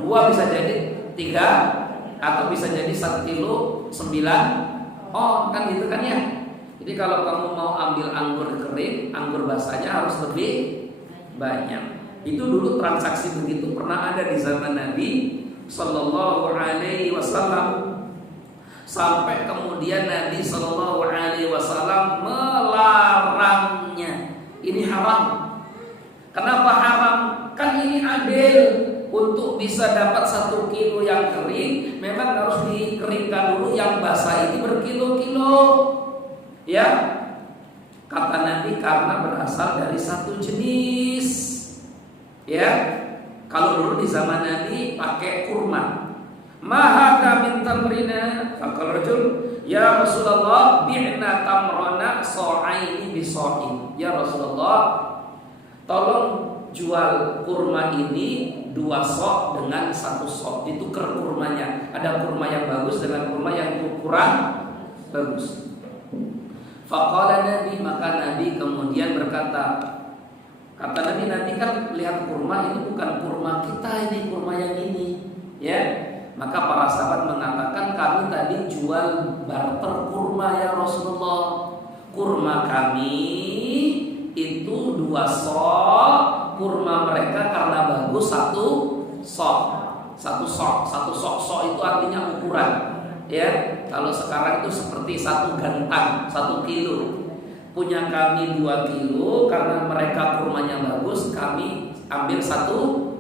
2, bisa jadi 3, atau bisa jadi 1 kilo 9 on, kan gitu kan ya. Jadi kalau kamu mau ambil anggur kering, anggur basahnya harus lebih banyak. Itu dulu transaksi begitu pernah ada di zaman Nabi Sallallahu Alaihi Wasallam. Sampai kemudian Nabi Sallallahu Alaihi Wasallam melarangnya. Ini haram. Kenapa haram? Kan ini adil. Untuk bisa dapat 1 kilo yang kering, memang harus dikeringkan dulu yang basah ini berkilo-kilo. Ya, kata Nabi karena berasal dari satu jenis. Ya, kalau dulu di zaman Nabi pakai kurma. Maha min tamrina, faqala rajul, ya Rasulullah, bi'na tamrona so'aini biso'in. Ya Rasulullah, tolong jual kurma ini 2 sok dengan 1 sok, ditukar kurmanya. Ada kurma yang bagus dengan kurma yang kurang bagus. Faqala Nabi, maka Nabi kemudian berkata, kata Nabi, nanti kan lihat kurma ini bukan kurma kita, ini kurma yang ini, ya. Maka para sahabat mengatakan, kami tadi jual barter kurma ya Rasulullah. Kurma kami itu 2 sok, kurma mereka karena bagus 1 sok. 1 sok itu artinya ukuran. Ya, kalau sekarang itu seperti 1 gantang, 1 kilo. Punya kami 2 kilo karena mereka kurmanya bagus, kami ambil 1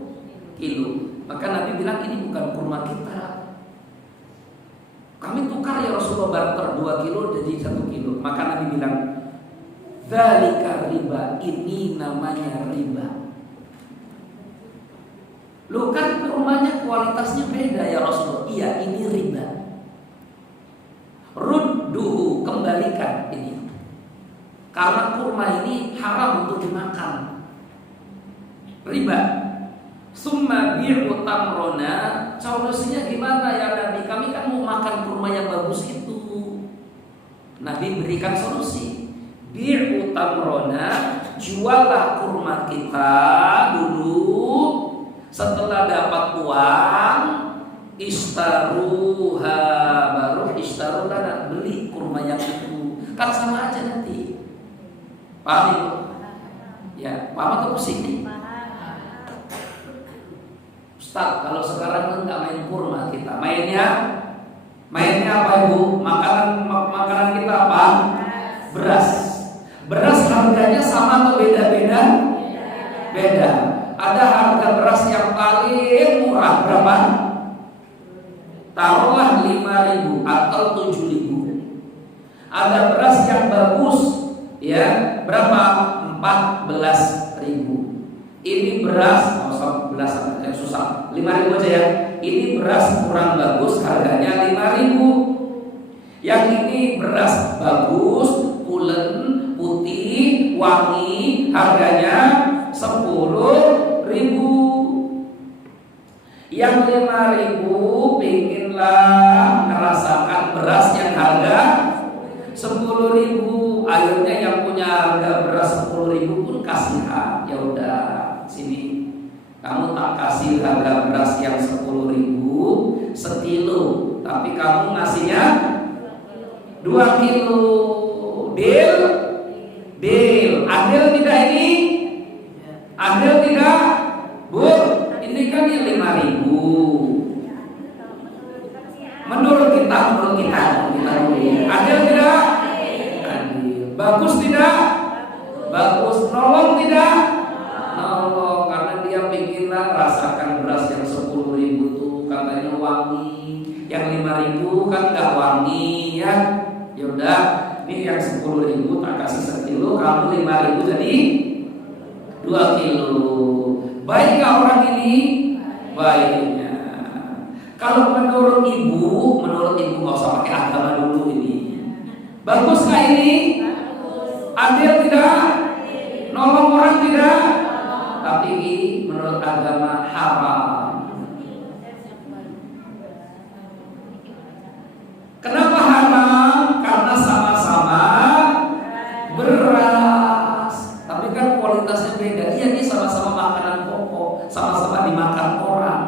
kilo. Maka Nabi bilang ini bukan kurma kita. Kami tukar ya Rasulullah, barter 2 kilo jadi 1 kilo. Maka Nabi bilang, dzalika riba, ini namanya riba. Loh kan kurmanya kualitasnya beda ya Rasulullah. Iya, ini riba. Rudduhu, kembalikan ini. Karena kurma ini haram untuk dimakan. Riba. Summa bi'u tamrona, solusinya gimana ya Nabi? Kami kan mau makan kurma yang bagus itu. Nabi berikan solusi. Bi'u tamrona, juallah kurma kita dulu. Setelah dapat uang, istaruha, baru istaruha, beli kurma yang itu. Kan sama aja nanti. Paham itu? Ya, paham atau pusing nih? Ustaz, kalau sekarang kan nggak main kurma kita, mainnya apa Ibu? Makanan kita apa? Beras. Beras harganya sama atau beda-beda? Beda. Ada harga beras yang paling murah berapa? Taruhlah 5.000 atau 7.000. Ada beras yang bagus, ya berapa? 14.000. Ini beras, beras yang susah, 5.000 aja ya. Ini beras kurang bagus, harganya 5.000. Yang ini beras bagus, pulen, putih, wangi, harganya 10.000. Yang 5.000 pinginlah merasakan beras yang harga 10.000. Akhirnya yang punya harga beras 10.000 pun kasihan. Ya udah, sini kamu tak kasih harga beras yang 10.000 sekilo, tapi kamu ngasihnya 2 2 kilo. Deal? Deal. Adil tidak ini? Adil tidak? Bu, ini kan yang 5.000. Menurut kita adil tidak? Adil. Bagus tidak? Bagus. Nolong tidak? Nolong. Karena dia pinginlah rasakan beras yang 10.000 tuh katanya wangi, yang 5.000 kan nggak wangi ya. Yaudah, ini yang 10.000 tak kasih 1 kilo, kamu 5.000 jadi 2 kilo. Baik nggak orang ini? Baiknya. Kalau menurut ibu nggak usah pakai agama dulu ini. Bagus nggak ini? Adil tidak? Nolong orang tidak? Tapi menurut agama haram. Kenapa haram? Karena sama-sama beras. Tapi kan kualitasnya beda. Iya, ini sama-sama makanan pokok, sama-sama dimakan orang.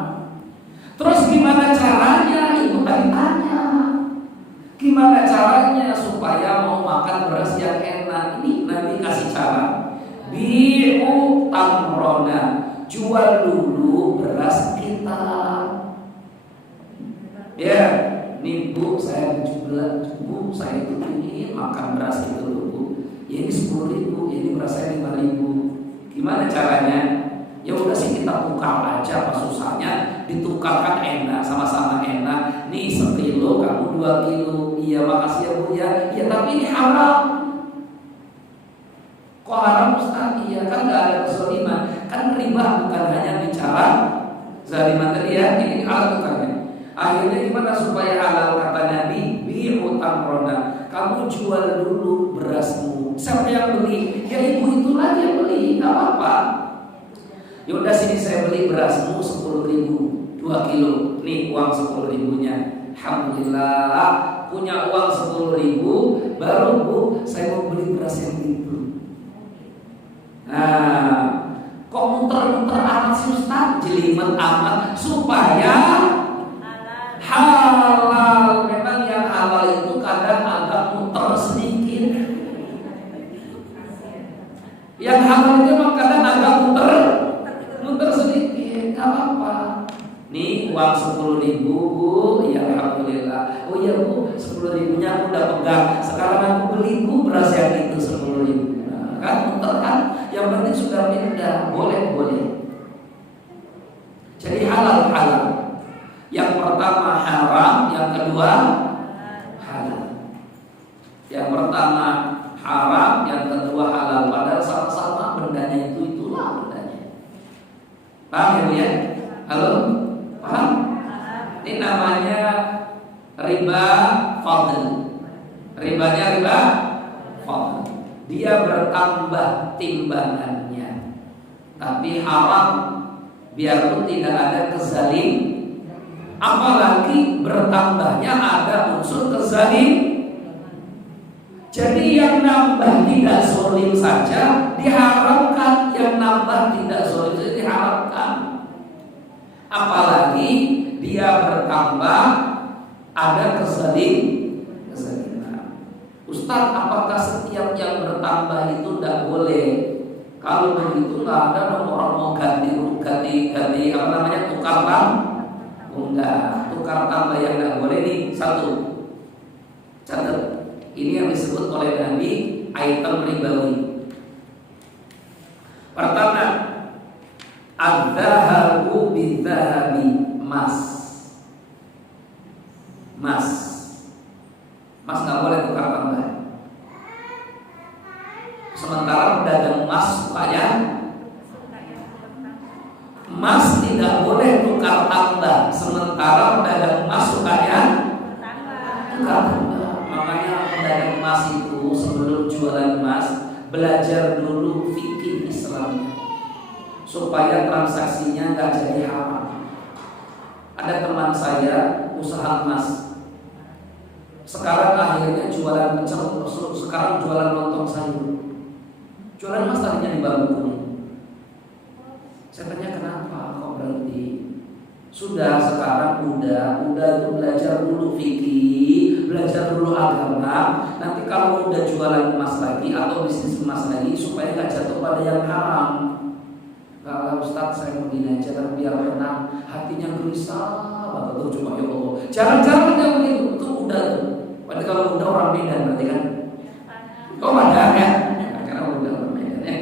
Terus gimana caranya? Ibu tadi tanya. Gimana caranya supaya mau makan beras yang enak? Ini Nabi kasih cara. Bi'u tamrona, jual dulu beras kita. Ya, nih Bu, saya jual, Bu, saya itu ingin makan beras itu loh Bu. Ya ini 10.000, ini beras saya 5.000. Gimana caranya? Ya udah sih kita tukar aja, apa susahnya? Ditukarkan enak, sama-sama enak. Nih 1 kilo, kamu 2 kilo. Iya makasih ya Bu ya. Ya tapi ini haram. Kok haram Ustaz? Iya kan nggak ada kezaliman. Kan riba bukan hanya bicara zaliman tadi ya. Ini alat tukarnya. Akhirnya gimana supaya halal? Kata Nabi, bi'u tamrona, kamu jual dulu berasmu. Siapa yang beli? Ya ibu itu lagi yang beli, nggak apa-apa. Yaudah sini saya beli berasmu 10.000, 2 kilo. Nih uang 10.000-nya. Alhamdulillah punya uang 10.000. Baru Bu, saya mau beli beras yang itu. Nah, kok muter-muter amat sih Ustaz? Jelimet amat supaya halal. Memang yang halal itu kadang agak muter sedikit. Yang halal itu memang kadang agak muter sedikit. Gak apa-apa. Nih uang 10.000 Bu. Ya alhamdulillah. Oh iya Bu, 10.000-nya aku udah pegang. Sekarang aku beli Bu beras yang itu 10.000. Nah, kan muter kan. Yang penting sudah pindah. Boleh. Jadi halal. Yang pertama haram, yang kedua halal. Yang pertama haram, yang kedua halal. Padahal sama-sama bendanya itulah bendanya. Paham ya Bu ya? Halo? Paham? Ini namanya riba fadl. Ribanya riba fadl. Dia bertambah timbangannya. Tapi haram, biarpun tidak ada kezalim. Apalagi bertambahnya ada unsur kezalim. Jadi yang nambah tidak zalim saja diharamkan, yang nambah tidak zalim saja diharamkan. Apalagi dia bertambah ada kezaliman. Ustaz, apakah setiap yang bertambah itu tidak boleh? Kalau begitu nggak ada dong orang mau ganti apa namanya tukar tambah. Enggak, tukar tambah yang nggak boleh nih. 1, catat. Ini yang disebut oleh Nabi item ribawi. Pertama, adzahabu bidzahabi, emas nggak boleh tukar tambah. Sementara pedagang emas sukanya emas tidak boleh tukar tambah. Sementara pedagang emas sukanya tukar tambah. Makanya pedagang emas itu sebelum jualan emas belajar dulu fikih Islamnya supaya transaksinya nggak jadi haram. Ada teman saya usaha emas, sekarang akhirnya jualan pecel, sekarang jualan lontong sayur. Jualan emas tadinya di Bangku. Saya tanya kenapa kok berhenti? Sudah sekarang udah itu belajar dulu fikih, belajar dulu agama. Nanti kalau udah jualan emas lagi atau bisnis emas lagi supaya nggak jatuh pada yang haram. Kalau Ustaz saya begini aja biar tenang, hatinya gelisah banget tuh cuma ya Allah. Jarang-jarang dia begitu, itu udah. Berarti kalau udah orang Medan berarti kan? Oh ada ya? Karena udah orang Medan ya.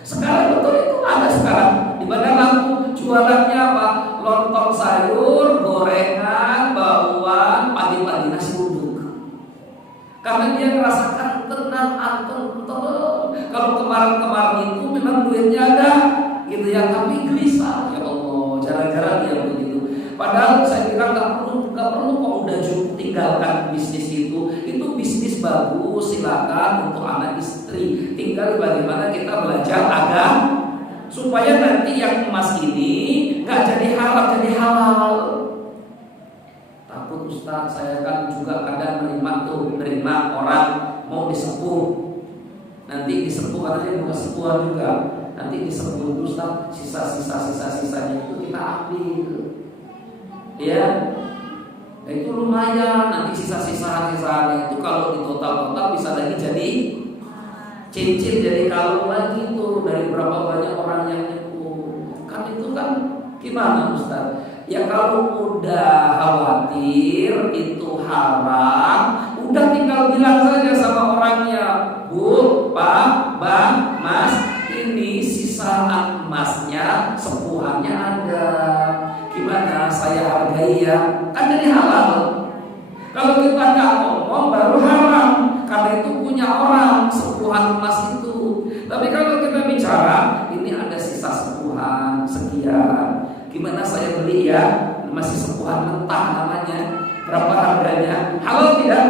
Sekarang betul itu ada sekarang di Bandar Lampung jualannya apa? Lontong sayur, gorengan, bakwan, pagi-pagi nasi uduk. Karena dia merasakan tenang, antum, kalau kemarin-kemarin itu memang duitnya ada, gitu ya, tapi gelisah. Ya Allah, jarang-jarang dia begitu. Padahal saya kira nggak perlu kok udah tinggalkan bisnis itu bisnis bagus, silakan untuk anak istri. Tinggal bagaimana kita belajar agama supaya nanti yang emas ini nggak jadi haram, jadi halal. Takut Ustaz, saya kan juga kadang menerima orang mau disepuh. Nanti disepuh karena dia bukan sepuhan juga. Nanti disepuh itu Ustaz, sisanya itu kita ambil. Ya. Nah, itu lumayan. Nanti sisa-sisanya itu kalau di total bisa lagi jadi cincin, jadi kalung lagi tuh dari berapa banyak orang yang nipu. Kan itu kan gimana Ustaz? Ya kalau udah khawatir itu haram, udah tinggal bilang saja sama orangnya, Bu, Pak, Bang, Mas, ini sisaan emasnya, sepuhannya ada. Gimana saya hargai ya? Kan jadi halal. Kalau kita nggak ngomong baru haram, karena itu punya orang sepuhan emas itu. Tapi kalau kita bicara, ini ada sisa sepuhan sekian. Gimana saya beli ya? Masih sepuhan mentah namanya. Berapa harganya? Halal tidak?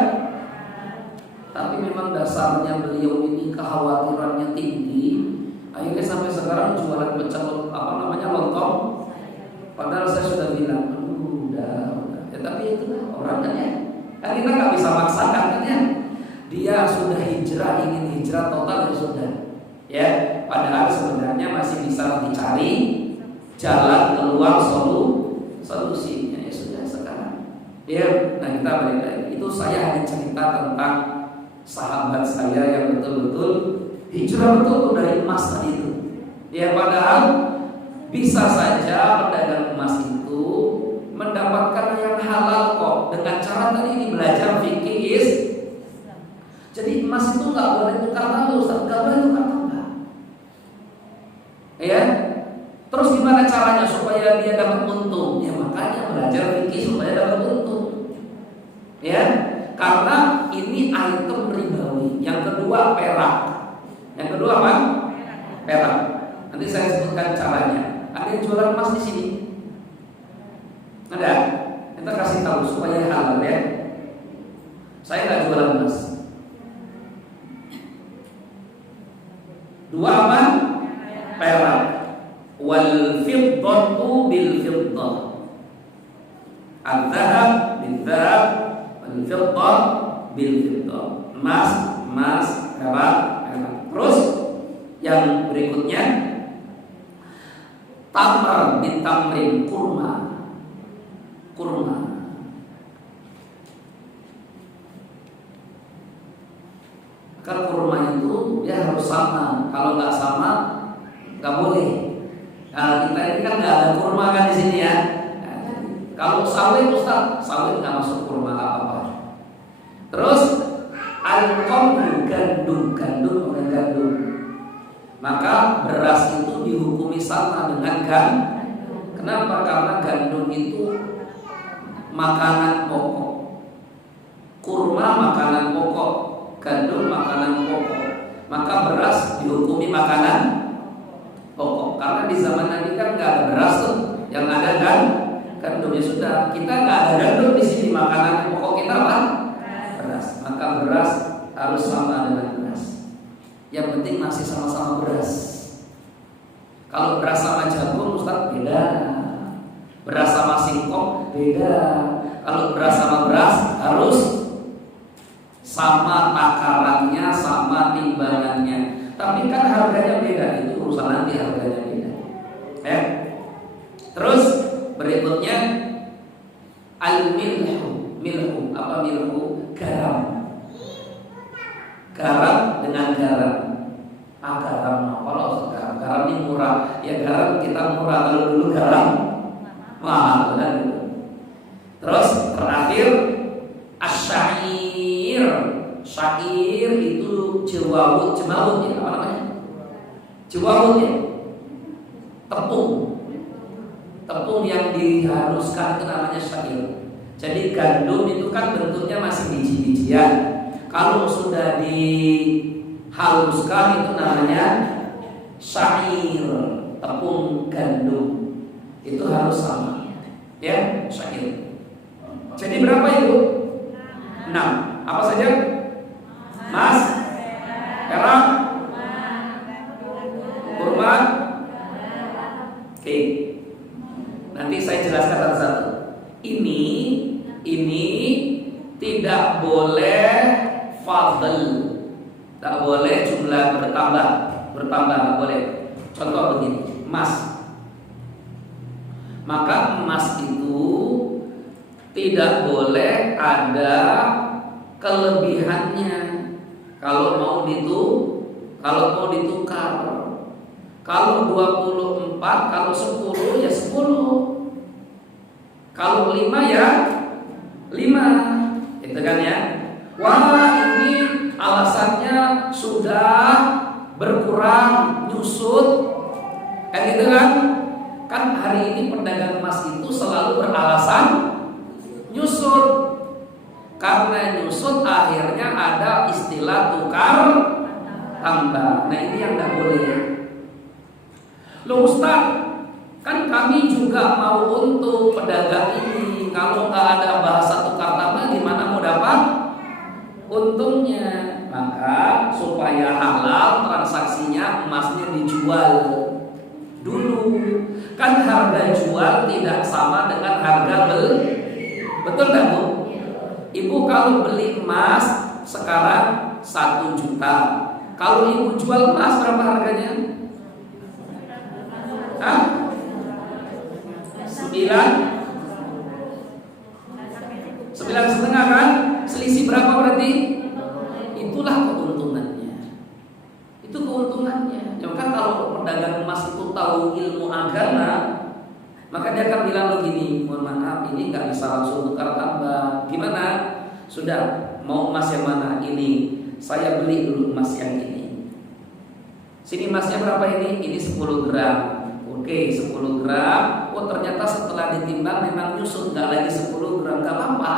Tapi memang dasarnya beliau ini kekhawatirannya tinggi. Akhirnya sampai sekarang jualan pecel lontong. Padahal saya sudah bilang, udah. Ya, tapi itu orangnya ya. Kan kita nggak bisa maksakan kan ya. Dia sudah ingin hijrah total ya sudah. Ya, padahal sebenarnya masih bisa dicari jalan keluar solusinya ya sudah sekarang. Ya, nah kita balik lagi. Itu saya hanya cerita tentang sahabat saya yang betul-betul hijrah betul dari emas tadi itu. Ya, padahal bisa saja pedagang emas itu mendapatkan yang halal kok dengan cara tadi belajar fikih. Jadi emas itu nggak boleh tukar tambah, Ustaz, nggak boleh tukar tambah. Ya, terus gimana caranya supaya dia dapat untung? Ya makanya belajar fikih supaya dapat untung. Ya, karena ini item ribawi. Yang kedua perak. Yang kedua apa? Perak. Nanti saya sebutkan caranya. Ada yang jualan emas di sini? Ada? Kita kasih tahu supaya halal ya. Saya nggak jualan emas. Dua apa? Perak. Wal fiddatu bil fiddah. Al-dhahab bil dhahab, wal fiddah bil fiddah. Emas, perak. Terus yang berikutnya tamr bin tamrin, kurma. Kalau kurma itu ya harus sama. Kalau nggak sama nggak boleh. Nah, kita ini kan nggak ada kurma kan di sini ya. Nah, kalau sawit Ustaz, sawit nggak masuk kurma apa-apa. Terus al-qamhu, gandum. Maka beras itu dihukumi sama dengan gandum. Kenapa? Karena gandum itu makanan pokok, kurma makanan pokok, gandum makanan pokok. Maka beras dihukumi makanan pokok. Karena di zaman Nabi kan nggak ada beras tuh, yang ada gandum. Ya sudah, kita nggak ada gandum di sini, makanan pokok kita apa? Beras. Maka beras harus sama dengan beras. Yang penting masih sama-sama beras. Kalau beras sama jagung Ustaz beda. Beras sama singkong beda. Kalau beras sama beras harus sama takarannya, sama timbangannya. Tapi kan harganya beda, itu urusan nanti harganya beda. Ya. Terus Al-milhu, milhu apa milhu? Garam. Garam dengan garam. Garam kalau sekarang garam ini murah. Ya garam kita murah, kalau dulu garam mahal kan gitu. Terus terakhir asyair. Syair itu jewawut ya, apa namanya? Jewawut ya. Tepung yang dihaluskan itu namanya syair. Jadi gandum itu kan bentuknya masih biji-bijian. Kalau sudah dihaluskan itu namanya syair, tepung gandum. Itu harus sama. Ya, syair. Jadi berapa itu? 6. Apa saja? Emas, perak, kurma. Oke. Nanti saya jelaskan satu-satu. Ini tidak boleh fadl. Tak boleh jumlah bertambah, tak boleh. Contoh begini, emas. Maka emas itu tidak boleh ada kelebihannya. Kalau mau ditukar. Kalau 24, kalau 10 ya 10. Kalau 5 ya 5. Itu kan ya. Wah, ini alasannya sudah berkurang, nyusut. Kan gitu kan? Kan hari ini pedagang emas itu selalu beralasan nyusut. Karena nyusut akhirnya ada istilah tukar tambah. Nah ini yang tidak boleh. Loh Ustaz, kan kami juga mau untuk pedagang ini. Kalau nggak ada bahasa tukar tambah, gimana mau dapat untungnya? Maka supaya halal transaksinya, emasnya dijual dulu. Kan harga jual tidak sama dengan harga beli. Betul nggak Bu? Ibu kalau beli emas sekarang 1 juta. Kalau ibu jual emas berapa harganya? 9,5 kan? Selisih berapa berarti? Itulah keuntungannya. Itu keuntungannya. Ya kan kalau pedagang emas itu tahu ilmu agama, maka dia akan bilang begini, mohon maaf ini nggak bisa langsung tukar tambah. Gimana? Sudah, mau emas yang mana? Ini. Saya beli dulu emas yang ini. Sini emasnya berapa ini? Ini 10 gram. Oke, 10 gram. Oh ternyata setelah ditimbang memang nyusut, nggak lagi 10 gram. Nggak apa-apa.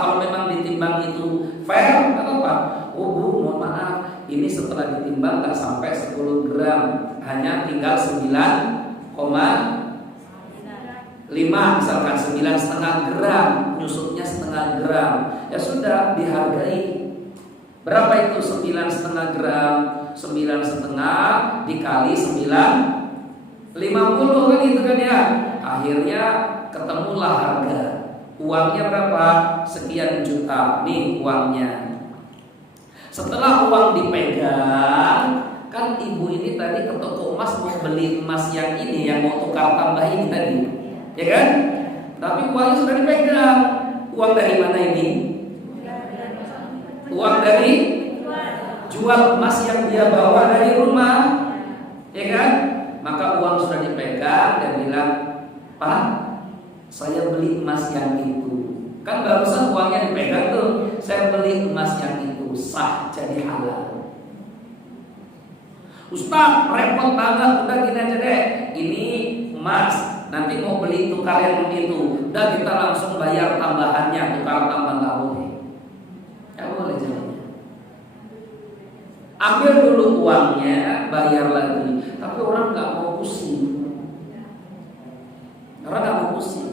Kalau memang ditimbang itu fair, nggak apa-apa. Oh Bu, mohon maaf, ini setelah ditimbang nggak sampai 10 gram, hanya tinggal 9,5 misalkan 9,5 gram, nyusutnya setengah gram. Ya sudah, dihargai. Berapa itu 9,5 gram? 9,5 dikali 9,50 kan gitu kan ya. Akhirnya ketemulah harga. Uangnya berapa? Sekian juta. Nih uangnya. Setelah uang dipegang, kan ibu ini tadi ke toko emas mau beli emas yang ini, yang mau tukar tambah ini tadi, ya kan? Tapi uangnya sudah dipegang. Uang dari mana ini? Uang dari jual emas yang dia bawa dari rumah, ya kan? Maka uang sudah dipegang dan bilang, Pak, saya beli emas yang itu. Kan barusan uangnya dipegang tuh, saya beli emas yang itu, sah jadi halal. Ustaz, repot banget, udah gini aja deh. Ini emas, nanti mau beli tukar yang itu, udah kita langsung bayar tambahannya, tukar tambah nggak boleh. Nggak boleh jadinya. Ambil dulu uangnya, bayar lagi. Tapi orang nggak mau pusing. Orang nggak mau pusing.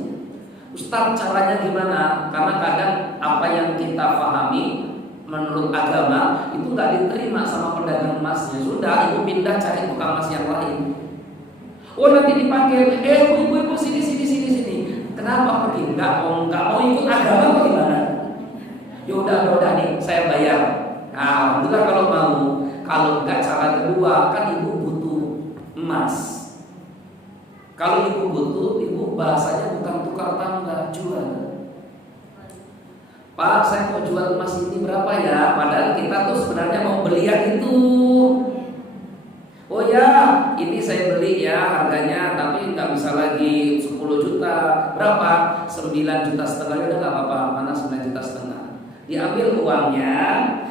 Ustaz, caranya gimana? Karena kadang apa yang kita pahami menurut agama itu nggak diterima sama pedagang emasnya. Sudah, ibu pindah cari tukang emas yang lain. Oh nanti dipanggil, ibu sini. Kenapa pergi? Nggak mau ikut agama atau gimana? Ya udah nih, saya bayar. Nah, alhamdulillah kalau mau. Kalau enggak, cara kedua, kan ibu butuh emas. Kalau ibu butuh, ibu bahasanya bukan tukar tambah, jual. Pak, saya mau jual emas ini berapa ya? Padahal kita tuh sebenarnya mau beli yang itu. Oh ya, ini saya beli ya harganya, tapi nggak bisa lagi 10 juta. Berapa? 9,5 juta. Udah nggak apa-apa, mana 9,5 juta. Diambil uangnya.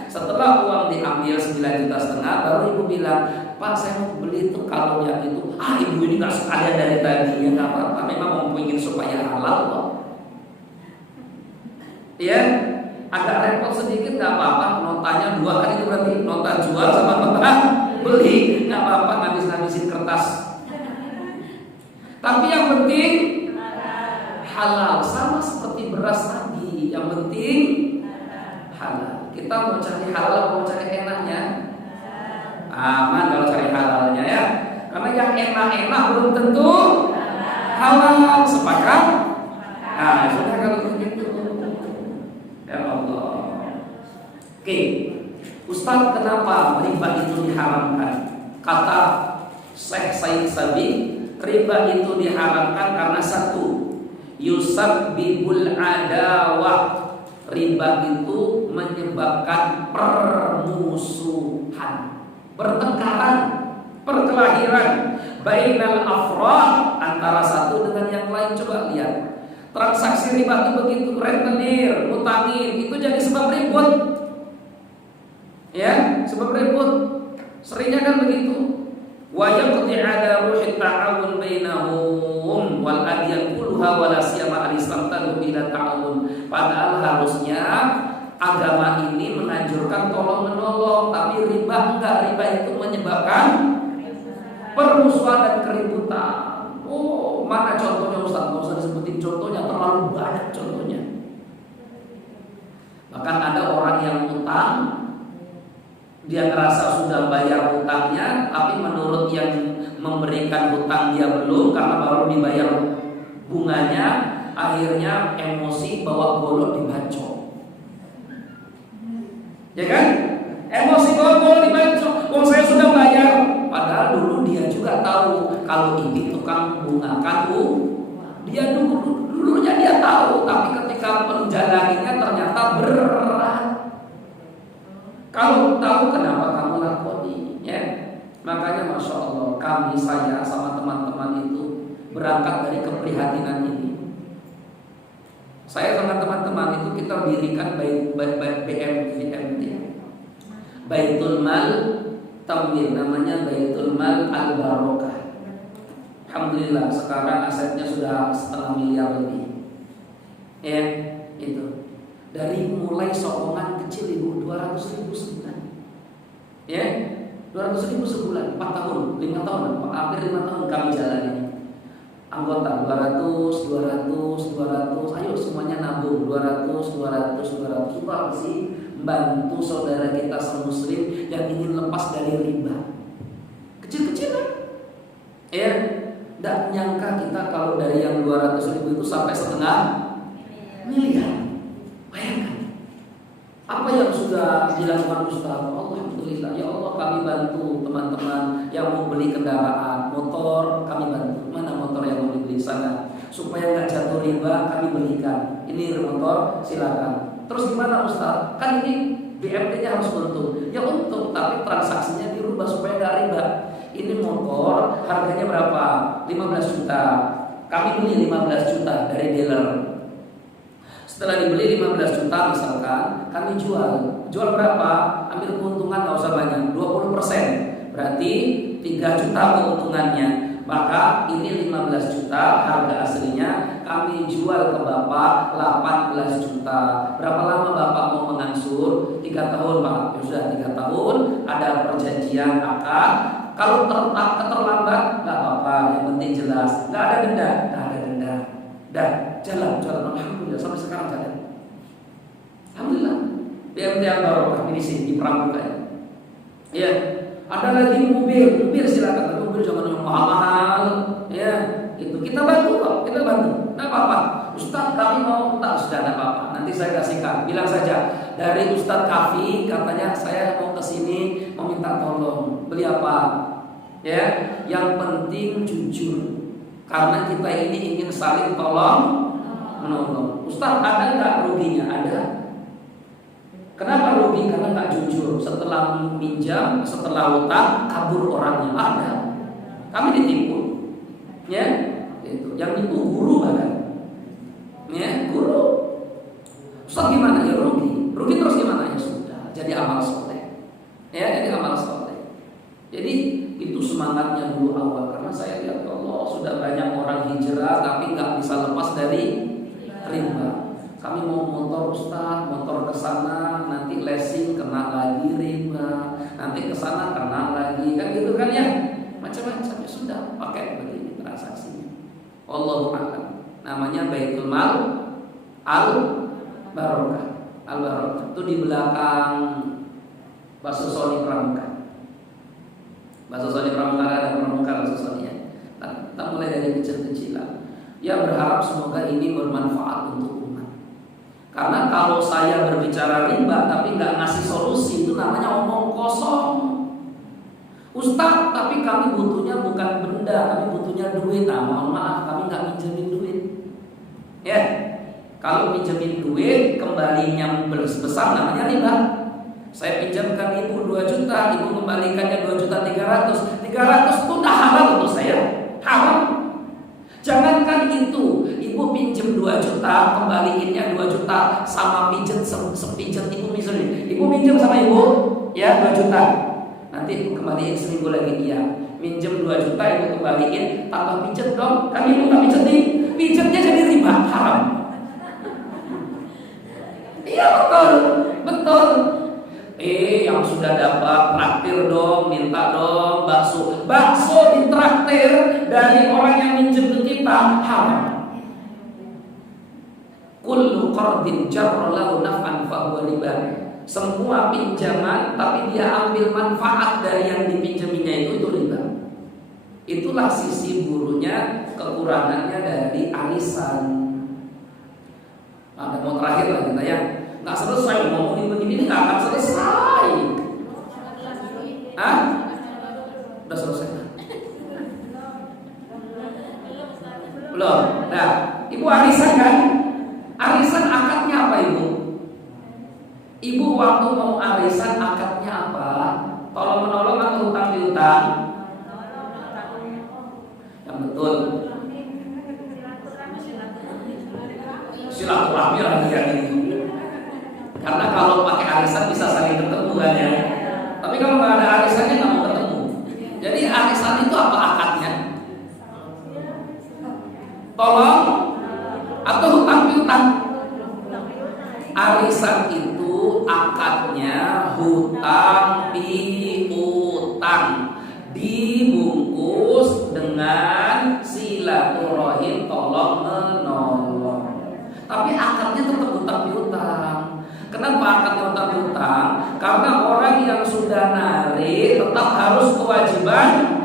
Setelah uang diambil 9,5 juta, baru ibu bilang, Pak, saya mau beli itu kalau yang itu. Ibu ini nggak sekalian dari tadi. Ya nggak apa-apa, memang mau ingin supaya halal kok. Ya, agak repot sedikit nggak apa-apa. Notanya 2 kan itu berarti nota jual sama nota beli, nggak apa-apa ngabis-ngabisin kertas. Tapi yang penting halal, sama seperti beras tadi. Yang penting halal. Kita mau cari halal atau mau cari enaknya? Aman kalau cari halalnya ya. Karena yang enak-enak belum tentu halal. Sepakat? Nah, sudah kalau begitu. Ya Allah. Oke, Ustaz, kenapa riba itu diharamkan? Kata Syekh Said Sabiq, riba itu diharamkan karena satu, yusabbibul adawah. Riba itu menyebabkan permusuhan, pertengkaran, perkelahiran bainal afrad, antara satu dengan yang lain. Coba lihat. Transaksi riba itu begitu, rentenir, utangin, itu jadi sebab ribut. Ya, sebab ribut. Seringnya kan begitu. Wa yaqti ala ruhi ta'awun bainahum wal adyan kulluha wala siyama al-islam tadu ila ta'awun. Padahal harusnya agama ini menganjurkan tolong menolong, tapi riba enggak. Riba itu menyebabkan permusuhan dan keributan. Oh, mana contohnya Ustaz? Nggak usah disebutin contohnya, terlalu banyak contohnya. Bahkan ada orang yang utang, dia ngerasa sudah bayar hutangnya, tapi menurut yang memberikan hutang dia belum, karena baru dibayar bunganya. Akhirnya emosi bawa golok dibacok. Ya kan? Emosi bawa golok dibacok. Oh, saya sudah bayar. Padahal dulu dia juga tahu kalau ini tukang bunga kan, dia dulunya dia tahu, tapi ketika menjalaninya ternyata berat. Kalau tahu kenapa kamu lakoni, ya? Makanya Masya Allah, saya sama teman-teman itu berangkat dari keprihatinan ini. Saya sama teman-teman itu kita dirikan BMT, Baitul Mal Tamwil, namanya Baitul Mal Al-Barokah. Alhamdulillah sekarang asetnya sudah 1,5 miliar lebih. Ya, itu. Dari mulai sokongan kecil ibu 200.000 sebulan. Ya, 200.000 sebulan, 4 tahun, 5 tahun, hampir 5 tahun kami jalani. Anggota 200, ayo semuanya nabung 200. Itu apa sih? Bantu saudara kita semuslim yang ingin lepas dari riba. Kecil-kecilan. Ya, tidak nyangka kita kalau dari yang 200.000 itu sampai 1,5 miliar. Bayangkan apa yang sudah dilakukan Ustaz. Alhamdulillah, ya Allah, kami bantu teman-teman yang mau beli kendaraan motor, kami bantu. Mana motor yang mau dibeli sana, supaya nggak jatuh riba, kami belikan. Ini motor, silakan. Terus gimana Ustaz? Kan ini BMT-nya harus untung. Ya untung, tapi transaksinya dirubah supaya nggak riba. Ini motor harganya berapa? 15 juta. Kami beli 15 juta dari dealer. Setelah dibeli 15 juta misalkan, kami jual. Jual berapa? Ambil keuntungan nggak usah banyak, 20%. Berarti 3 juta keuntungannya. Maka ini 15 juta harga aslinya, kami jual ke Bapak 18 juta. Berapa lama Bapak mau mengangsur? 3 tahun Pak. Ya sudah 3 tahun, ada perjanjian akad. Kalau terlambat nggak apa-apa, yang penting jelas. Nggak ada denda, Dah jalan. Alhamdulillah sampai sekarang jalan. Alhamdulillah. BMT Al-Barokah ini di Pramuka. Ya, ada lagi mobil silakan. Mobil jangan yang mahal. Ya, itu kita bantu kok, kita bantu. Nggak apa-apa. Ustaz kami mau sudah nggak apa-apa. Nanti saya kasihkan. Bilang saja dari Ustaz Kafi, katanya saya mau kesini mau minta tolong. Beli apa? Ya, yang penting jujur. Karena kita ini ingin saling tolong menolong. Ustaz ada nggak ruginya? Ada. Kenapa rugi? Karena nggak jujur. Setelah minjam, setelah utang, kabur orangnya. Ada. Kami ditipu. Ya, itu. Yang itu guru bahkan. Ya, guru. Ustaz gimana? Ya rugi. Rugi terus gimana? Ya sudah. Jadi amal soleh. Ya, jadi amal soleh. Jadi itu semangatnya dulu awal. Karena saya lihat Allah sudah banyak orang hijrah tapi nggak bisa lepas dari riba. Kami mau motor Ustaz, motor ke sana, nanti leasing kena lagi riba, nanti ke sana kena lagi, kan gitu kan ya, macam-macam. Ya sudah, pakai begini transaksinya. Wallahu a'lam. Namanya Baitul Mal Al Barokah. Al Barokah itu di belakang Bakso Sony Pramuka. Bakso Sony Pramuka ada Pramuka Bakso Sony ya. Kita mulai dari kecil-kecilan. Ya berharap semoga ini bermanfaat untuk umat. Karena kalau saya berbicara riba tapi nggak ngasih solusi, itu namanya omong kosong. Ustaz, tapi kami butuhnya bukan benda, kami butuhnya duit. Nah, mohon maaf, kami nggak minjemin duit. Ya, kalau minjemin duit kembalinya besar namanya riba. Saya pinjamkan ibu 2 juta, ibu kembalikannya 2.300.000. 300 itu udah haram untuk saya, haram. Jangankan itu, ibu pinjem 2 juta, kembaliinnya 2 juta sama pijet sepijet ibu misalnya. Ibu minjem sama ibu, ya 2 juta. Nanti ibu kembaliin seminggu lagi dia. Minjem 2 juta, ibu kembaliin, tambah pijet dong. Kan ibu nggak pijetin, pijetnya jadi riba, haram. Iya betul, betul. Yang sudah dapat traktir dong, minta dong bakso. Bakso ditraktir dari orang yang minjem ke kita haram. Kullu qardin jarra lahu naf'an fa huwa riba. Semua pinjaman tapi dia ambil manfaat dari yang dipinjaminya itu riba. Itulah sisi burunya, kekurangannya dari arisan. Ada mau terakhir lah kita ya. Nggak selesai ngomongin begini, nggak akan selesai. Hah? Udah selesai? Belum. Nah, ibu arisan kan? Arisan akadnya apa ibu? Ibu waktu mau arisan akadnya apa? Tolong menolong atau hutang piutang? Yang betul. Silaturahmi lagi yang ini. Karena kalau pakai arisan bisa saling ketemu kan ya. Tapi kalau nggak ada arisannya nggak mau ketemu. Jadi arisan itu apa akadnya? Tolong atau hutang piutang? Arisan itu akadnya hutang piutang dibungkus dengan silaturahim tolong menolong. Tapi akadnya tetap hutang piutang. Kenapa akadnya hutang piutang? Karena orang yang sudah narik tetap harus kewajiban.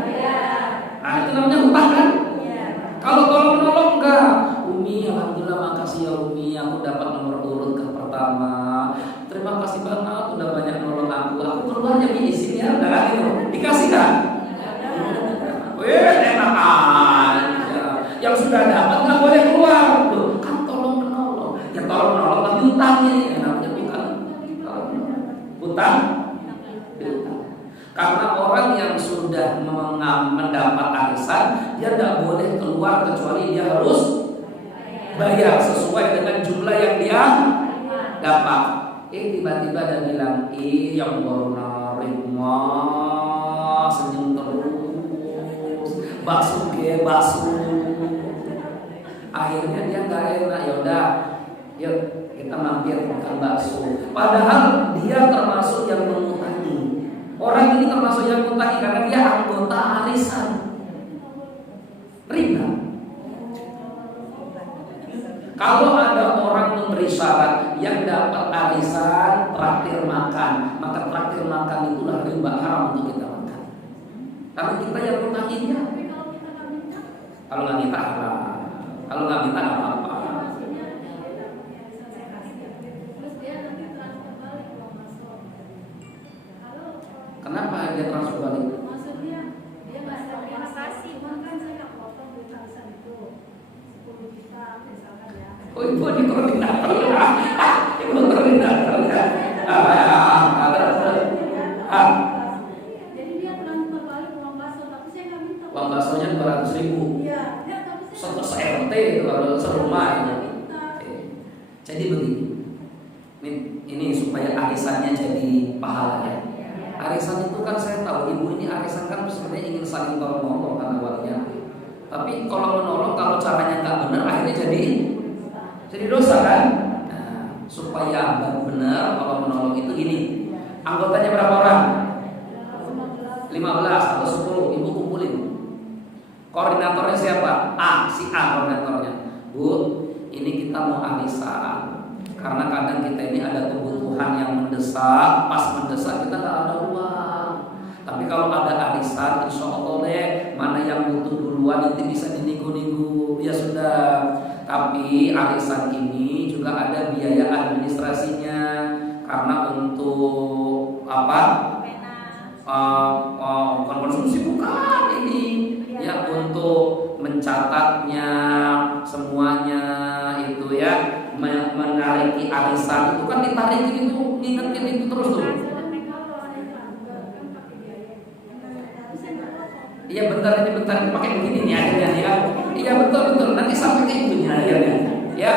Nah itu namanya hutang kan? Kalau tolong menolong enggak? Umi, alhamdulillah makasih ya Umi, aku dapat nomor urut ke pertama. Terima kasih banget udah banyak nolong aku. Aku keluar jadi izin ya, udah kan itu dikasih kan? Enak aja. Yang sudah dapat nggak boleh keluar tuh. Kan tolong menolong. Ya tolong menolong tapi hutang ini. Namanya bukan hutang. Karena orang yang sudah mendapat arisan, dia tidak boleh keluar kecuali dia harus bayar sesuai dengan jumlah yang dia dapat. Tiba-tiba dia bilang, yang baru narikma senyum terus, bakso ke bakso. Akhirnya dia nggak enak, yaudah, yuk kita mampir makan bakso. Padahal dia termasuk yang mengutangi. Orang ini termasuk yang mengutangi karena dia anggota arisan. Riba. Kalau ada orang memberi syarat yang dapat arisan traktir makan, maka traktir makan itulah riba, haram untuk kita makan. Karena kita yang mengutanginya. Kalau nggak minta haram, kalau nggak minta nggak apa-apa. Kenapa dia transfer balik? Maksudnya dia nggak ada transaksi, bahkan saya potong duit arisan itu 10 juta misalkan ya. Oh ibu di koordinator, ibu koordinator ya. potong baksonya 200.000. Iya. Satu RT itu kalau serumah itu. Jadi begini. Ini supaya arisannya jadi pahala ya. Arisan itu kan saya tahu ibu ini arisan kan sebenarnya ingin saling tolong-menolong kan awalnya. Tapi kalau menolong kalau caranya nggak benar akhirnya jadi dosa kan. Nah, supaya benar kalau menolong itu gini. Anggotanya berapa orang? 15 atau 10. Ibu kumpulin. Koordinatornya siapa? Si A koordinatornya. Bu, ini kita mau arisan. Karena kadang kita ini ada kebutuhan yang mendesak. Pas mendesak kita nggak ada uang. Tapi kalau ada arisan, insya Allah deh, mana yang butuh duluan nanti bisa dinego-nego. Ya sudah. Tapi arisan ini juga ada biaya administrasinya. Karena untuk apa? Konsumsi bukan ini ya, untuk mencatatnya semuanya itu ya, menariki arisan itu kan ditarikin itu, ngingetin itu terus tuh. Iya bentar pakai begini nih akhirnya ya. Iya betul nanti sampai ke itunya akhirnya ya.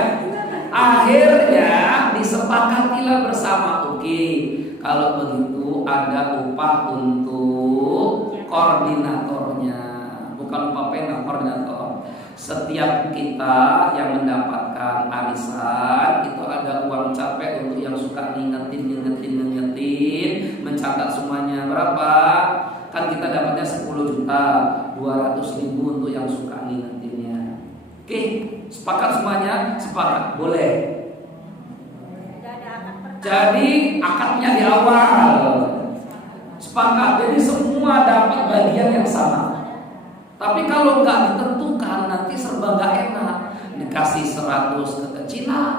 Akhirnya disepakatilah bersama, oke, kalau begitu ada upah untuk koordinatornya, bukan upah pena, koordinator. Setiap kita yang mendapatkan arisan itu ada uang capek untuk yang suka ngingetin, mencatat semuanya berapa. Kan kita dapatnya 10.200.000 untuk yang suka ngingetinnya. Oke, sepakat semuanya? Sepakat, boleh. Jadi akadnya di awal sepakat, jadi semua dapat bagian yang sama. Tapi kalau nggak ditentukan nanti serba nggak enak. Dikasih 100 kekecilan,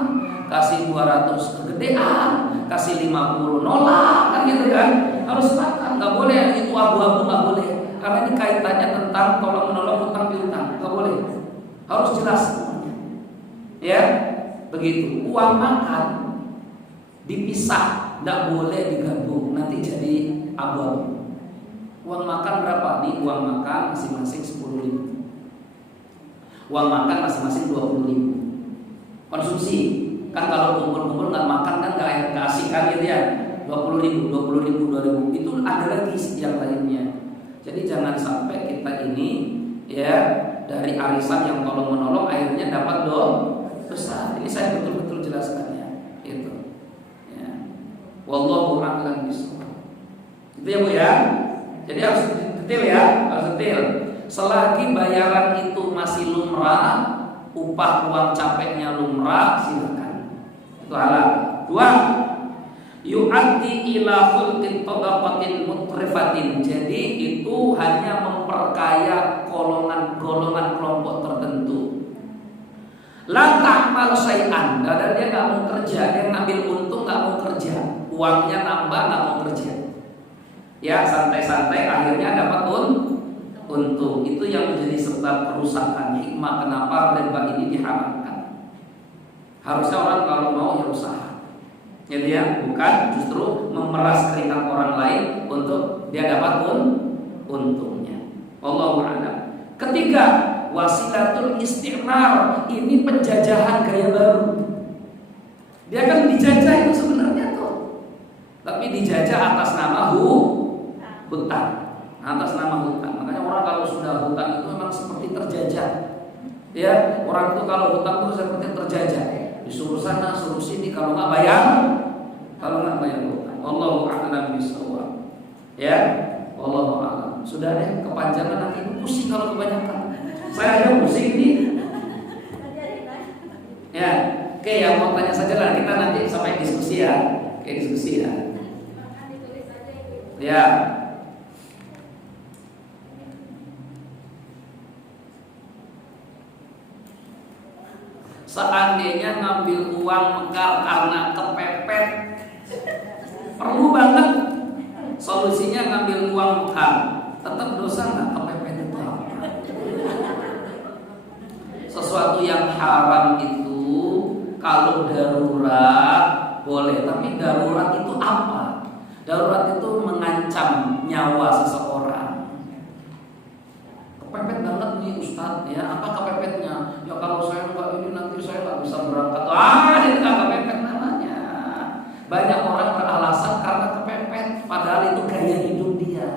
kasih 200 kegedean, kasih 50 nolak, kan gitu kan? Harus sepakat, nggak boleh itu abu-abu, nggak boleh. Karena ini kaitannya tentang tolong menolong, utang piutang, nggak boleh. Harus jelas semuanya. Ya, begitu. Uang makan dipisah, nggak boleh digabung, nanti jadi abu-abu. Uang makan berapa? Nih uang makan masing-masing 10.000. Uang makan masing-masing 20.000. Konsumsi kan kalau kumpul-kumpul nggak makan kan nggak asik kan gitu ya. 20.000, 2.000 itu ada lagi yang lainnya. Jadi jangan sampai kita ini ya dari arisan yang tolong menolong akhirnya dapat dosa. Ini saya betul-betul jelaskannya. Itu. Wallahu a'lam bishawab. Itu ya Bu ya. Jadi harus detail ya, harus detail. Selagi bayaran itu masih lumrah, upah uang capeknya lumrah, silakan. Itu halal. 2. Yu'addi ila khulqin tabaqatin mutrifatin. Jadi itu hanya memperkaya golongan kelompok tertentu. La ta'mal syai'an. Karena dia nggak mau kerja, dia ngambil untung nggak mau kerja. Uangnya nambah nggak mau kerja, ya santai-santai akhirnya dapat untung. Itu yang menjadi sebab kerusakan. Hikmah kenapa riba ini diharamkan. Harusnya orang kalau mau ya usaha, jadi ya bukan justru memeras keringat orang lain untuk dia dapat untungnya. Wallahu a'lam. Ketiga, wasilatul istimar. Ini penjajahan gaya baru. Dia kan dijajah itu sebenarnya tuh, tapi dijajah atas nama hutang, atas nama hutang. Makanya orang kalau sudah hutang itu memang seperti terjajah. Ya, orang itu kalau hutang itu seperti terjajah. Disuruh sana, suruh sini, kalau nggak bayar hutang. Wallahu a'lam bishawab. Ya, wallahu a'lam. Sudah deh, kepanjangan nanti pusing kalau kebanyakan. Saya aja pusing nih. Ya, oke ya, mau tanya saja lah, kita nanti sampai diskusi ya. Oke, diskusi ya. Ya. Seandainya ngambil uang mekar karena kepepet, perlu banget solusinya ngambil uang mekar. Tetap dosa nggak kepepet itu apa? Sesuatu yang haram itu kalau darurat boleh, tapi darurat itu apa? Darurat itu mengancam nyawa seseorang. Kepepet Ustaz, ya apa kepepetnya? Ya kalau saya nggak ini nanti saya nggak bisa berangkat. Itu nggak kepepet namanya. Banyak orang beralasan karena kepepet, padahal itu gaya hidup dia.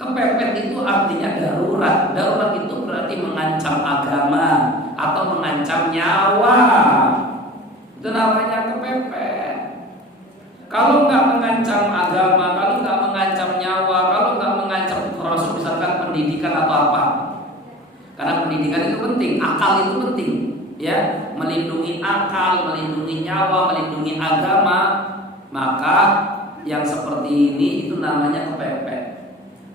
Kepepet itu artinya darurat. Darurat itu berarti mengancam agama atau mengancam nyawa. Itu namanya kepepet. Kalau nggak mengancam agama, kalau nggak mengancam nyawa, kalau nggak mengancam Rasul misalkan pendidikan atau apa. Karena pendidikan itu penting, akal itu penting, ya, melindungi akal, melindungi nyawa, melindungi agama. Maka yang seperti ini itu namanya kepepet.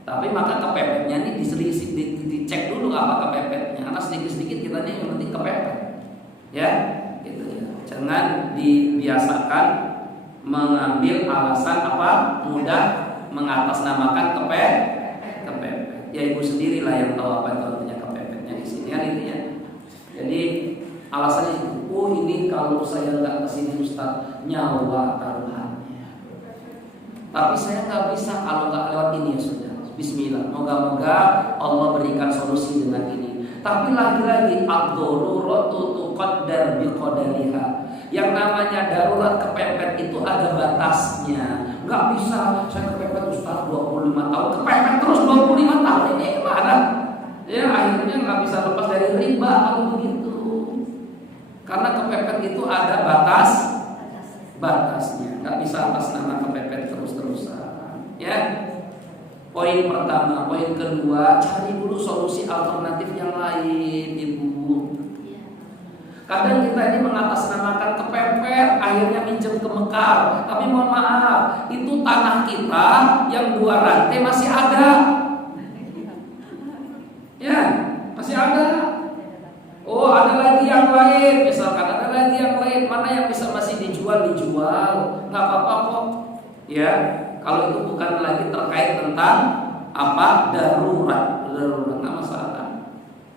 Tapi maka kepepetnya ini dicek dulu apa kepepetnya. Karena sedikit-sedikit kita ini yang penting kepepet, ya, gitu ya. Jangan dibiasakan mengambil alasan apa mudah mengatasnamakan kepepet. Ya ibu sendirilah yang tahu apa itu artinya kepepetnya di sini kan intinya. Jadi alasannya itu, ini kalau saya nggak kesini Ustaz nyawa taruhannya. Tapi saya nggak bisa kalau nggak lewat ini ya sudah. Bismillah. Moga-moga Allah berikan solusi dengan ini. Tapi lagi-lagi ad-daruratu tuqaddar biqadariha. Yang namanya darurat kepepet itu ada batasnya. Nggak bisa saya kepepet Ustaz 25 tahun, kepepet terus 25 tahun, ini gimana? Ya akhirnya nggak bisa lepas dari riba kalau begitu. Karena kepepet itu ada batasnya. Nggak bisa atas nama kepepet terus-terusan. Ya. Poin pertama, poin kedua, cari dulu solusi alternatif yang lain, Ibu. Kadang kita ini mengatasnamakan kepepet, akhirnya minjem ke Mekar. Tapi mohon maaf, itu tanah kita yang 2 rantai masih ada. Ya, masih ada. Oh, ada lagi yang lain, misalkan ada lagi yang lain. Mana yang bisa masih dijual, nggak apa-apa kok. Ya, kalau itu bukan lagi terkait tentang apa darurat nggak masalah.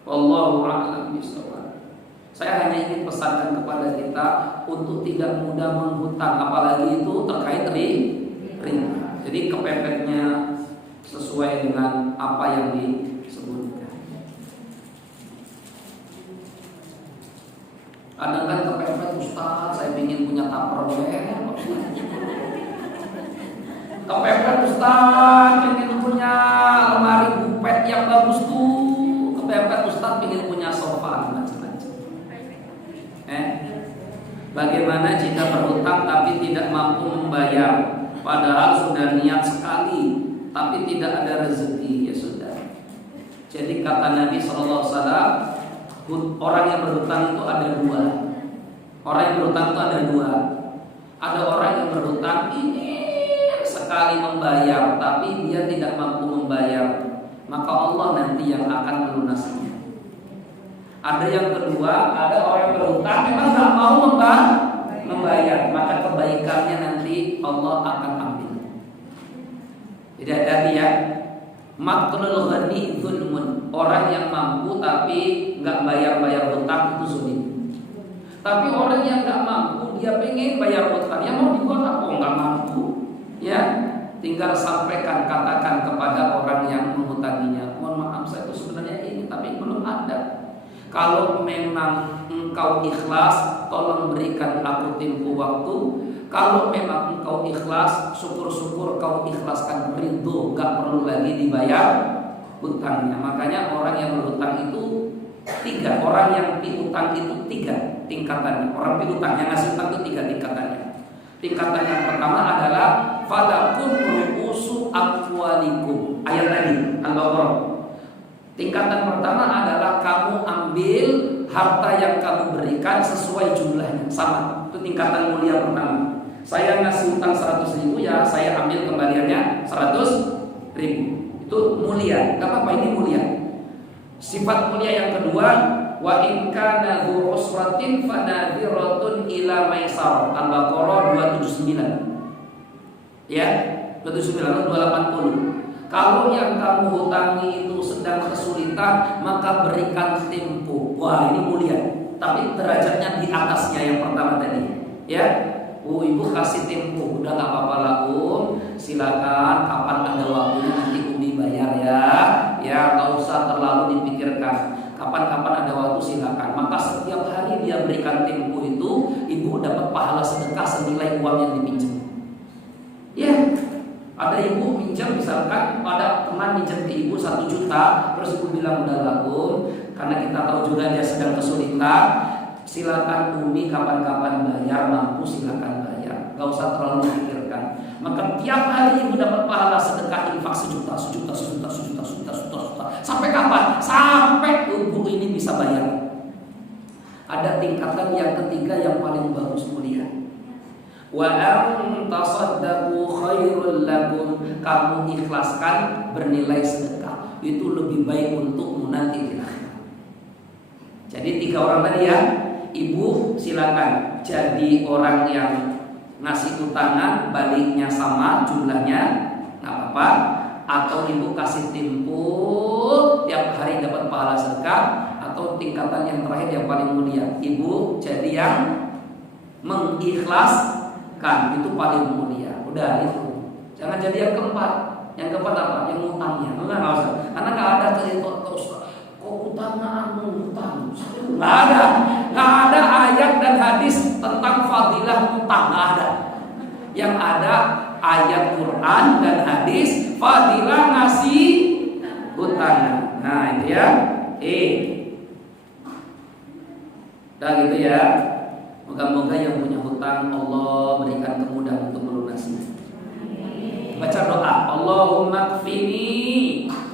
Wallahu a'lam bishawab. Saya hanya ingin pesankan kepada kita untuk tidak mudah menghutang, apalagi itu terkait riba. Jadi kepepetnya sesuai dengan apa yang disebutkan. Kadang kan kepepet Ustaz, saya ingin punya Tupperware. Kepepet Ustaz, ingin punya lemari bupet yang bagus tuh. Kepepet Ustaz, ingin punya sofa macam-macam. Bagaimana jika berhutang tapi tidak mampu membayar, padahal sudah niat sekali tapi tidak ada rezeki? Ya sudah. Jadi kata Nabi SAW, orang yang berhutang itu ada 2. Orang yang berhutang itu ada 2. Ada orang yang berhutang ingin sekali membayar tapi dia tidak mampu membayar, maka Allah nanti yang akan melunasinya. Ada yang kedua, ada orang yang berhutang memang nggak mau membayar, maka kebaikannya nanti Allah akan ambil. Jadi hati-hati ya. Matlul ghani zulmun. Orang yang mampu tapi nggak bayar hutang itu zulim. Tapi orang yang nggak mampu dia pengen bayar hutang, ya mau dibuat apa? Nggak mampu, ya. Tinggal sampaikan, katakan kepada orang yang menghutanginya, mohon maaf saya itu sebenarnya ini tapi belum ada. Kalau memang engkau ikhlas, tolong berikan aku tempo waktu. Kalau memang engkau ikhlas, syukur-syukur kau ikhlaskan ridho, gak perlu lagi dibayar hutangnya. Makanya orang yang berhutang itu 3. Orang yang piutang itu 3 tingkatannya. Orang piutang yang ngasih hutang itu 3 tingkatannya. Tingkatan yang pertama adalah falakum ru'usu amwalikum. Ayat tadi Al-Baqarah. Tingkatan pertama adalah kamu ambil harta yang kamu berikan sesuai jumlahnya, sama. Itu tingkatan mulia pertama. Saya ngasih utang 100.000, ya saya ambil kembaliannya 100.000. Itu mulia. Gak apa-apa, ini mulia. Sifat mulia yang kedua, wa in kana dzu usratin fanadhiratun ila maisar. Al-Baqarah 279. Ya, 279 280. Kalau yang kamu hutangi itu sedang kesulitan, maka berikan tempo. Wah, ini mulia. Tapi derajatnya di atasnya yang pertama tadi. Ya, ibu kasih tempo. Udah gak apa-apa lah, silakan. Kapan ada waktunya nanti Umi bayar ya. Ya, gak usah terlalu sekian tempo itu ibu dapat pahala sedekah senilai uang yang dipinjam. Ya, ada ibu minjam, misalkan ada teman minjam ke ibu 1 juta, terus ibu bilang udah laku, karena kita tahu juga dia sedang kesulitan, silakan Umi kapan-kapan bayar, mampu silakan bayar, gak usah terlalu memikirkan. Maka tiap hari ibu dapat pahala sedekah infak 1 juta, sampai kapan? Sampai ibu ini bisa bayar. Ada tingkatan yang ketiga yang paling bagus mulia. Wa an tasaddaqu khairul lakum, kamu ikhlaskan bernilai sedekah itu lebih baik untukmu nanti di akhirat. Jadi 3 orang tadi ya, ibu silakan jadi orang yang ngasih utangan baliknya sama jumlahnya, nggak apa-apa. Atau ibu kasih tempo tiap hari dapat pahala sedekah. Atau tingkatan yang terakhir yang paling mulia, ibu jadi yang mengikhlaskan, itu paling mulia. Udah itu, jangan jadi yang keempat. Yang keempat apa? Yang utangnya. Enggak usah, karena nggak ada kok utangnya utang. Nggak ada ayat dan hadis tentang fadilah utang, nggak ada. Yang ada ayat Quran dan hadis fadilah ngasih utang. Nah itu ya. Nah gitu ya. Moga-moga yang punya hutang Allah berikan kemudahan untuk melunasinya. Baca doa, Allahumma kfini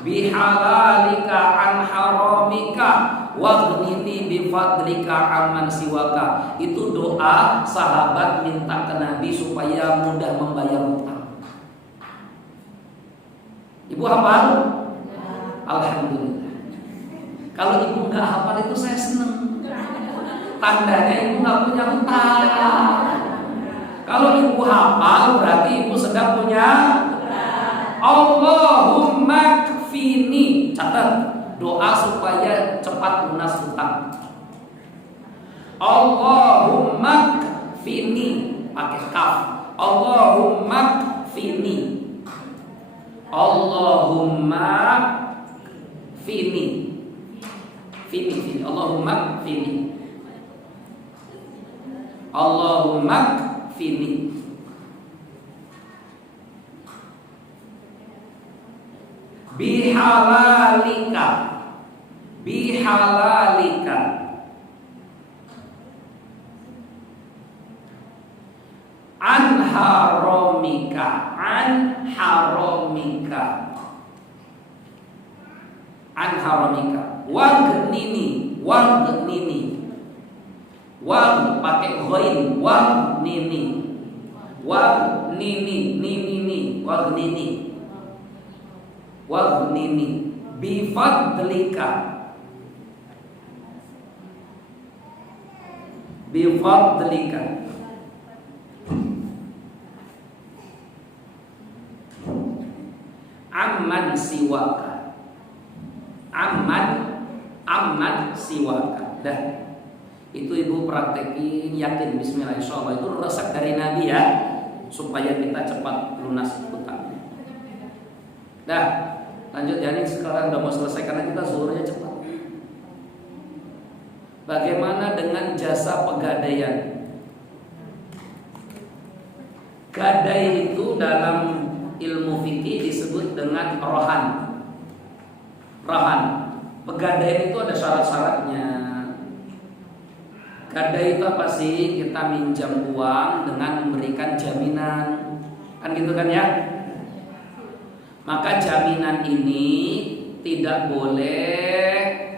bihalalika an haramika waghnini bifadlika amman siwaka. Itu doa sahabat minta ke Nabi supaya mudah membayar hutang. Ibu hafal? Alhamdulillah. Kalau ibu nggak hafal itu saya seneng. Tandanya ibu nggak punya hutang. Kalau ibu hafal berarti ibu sedang punya hutang. Allahumma kfini. Catat doa supaya cepat lunas hutang. Allahumma kfini pakai kaf. Allahumma kfini. Allahumma kfini. Fini. Allahumma kfini. Allahumma kfini. Bihalalika. Bihalalika. An haramika. An haramika. An haramika. Waghnini. Waghnini. Wag pakai ghain, wag nini, wag nini, nini, wag nini, wag nini, bifadlika, bifadlika, amman siwaka, amman siwaka. Dah. Itu ibu praktekin, yakin bismillah insyaallah. Itu resep dari Nabi ya, supaya kita cepat lunas hutang. Dah, lanjut ya, ini sekarang udah mau selesai karena kita zuhurnya cepat. Bagaimana dengan jasa pegadaian? Gadai itu dalam ilmu fikih disebut dengan rohan. Rohan. Pegadaian itu ada syarat-syaratnya. Gadai itu apa sih? Kita minjam uang dengan memberikan jaminan, kan gitu kan ya? Maka jaminan ini tidak boleh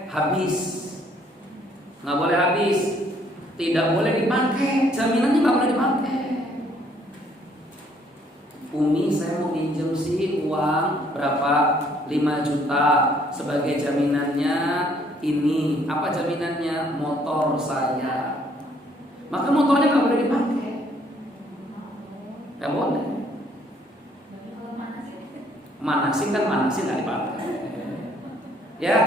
habis, nggak boleh habis, tidak boleh dipakai. Jaminannya nggak boleh dipakai. Umi, saya mau pinjam sih uang berapa? 5 juta sebagai jaminannya. Ini apa jaminannya? Motor saya. Maka motornya nggak boleh dipakai. Nggak boleh. Manasin kan manasin nggak dipakai. Ya,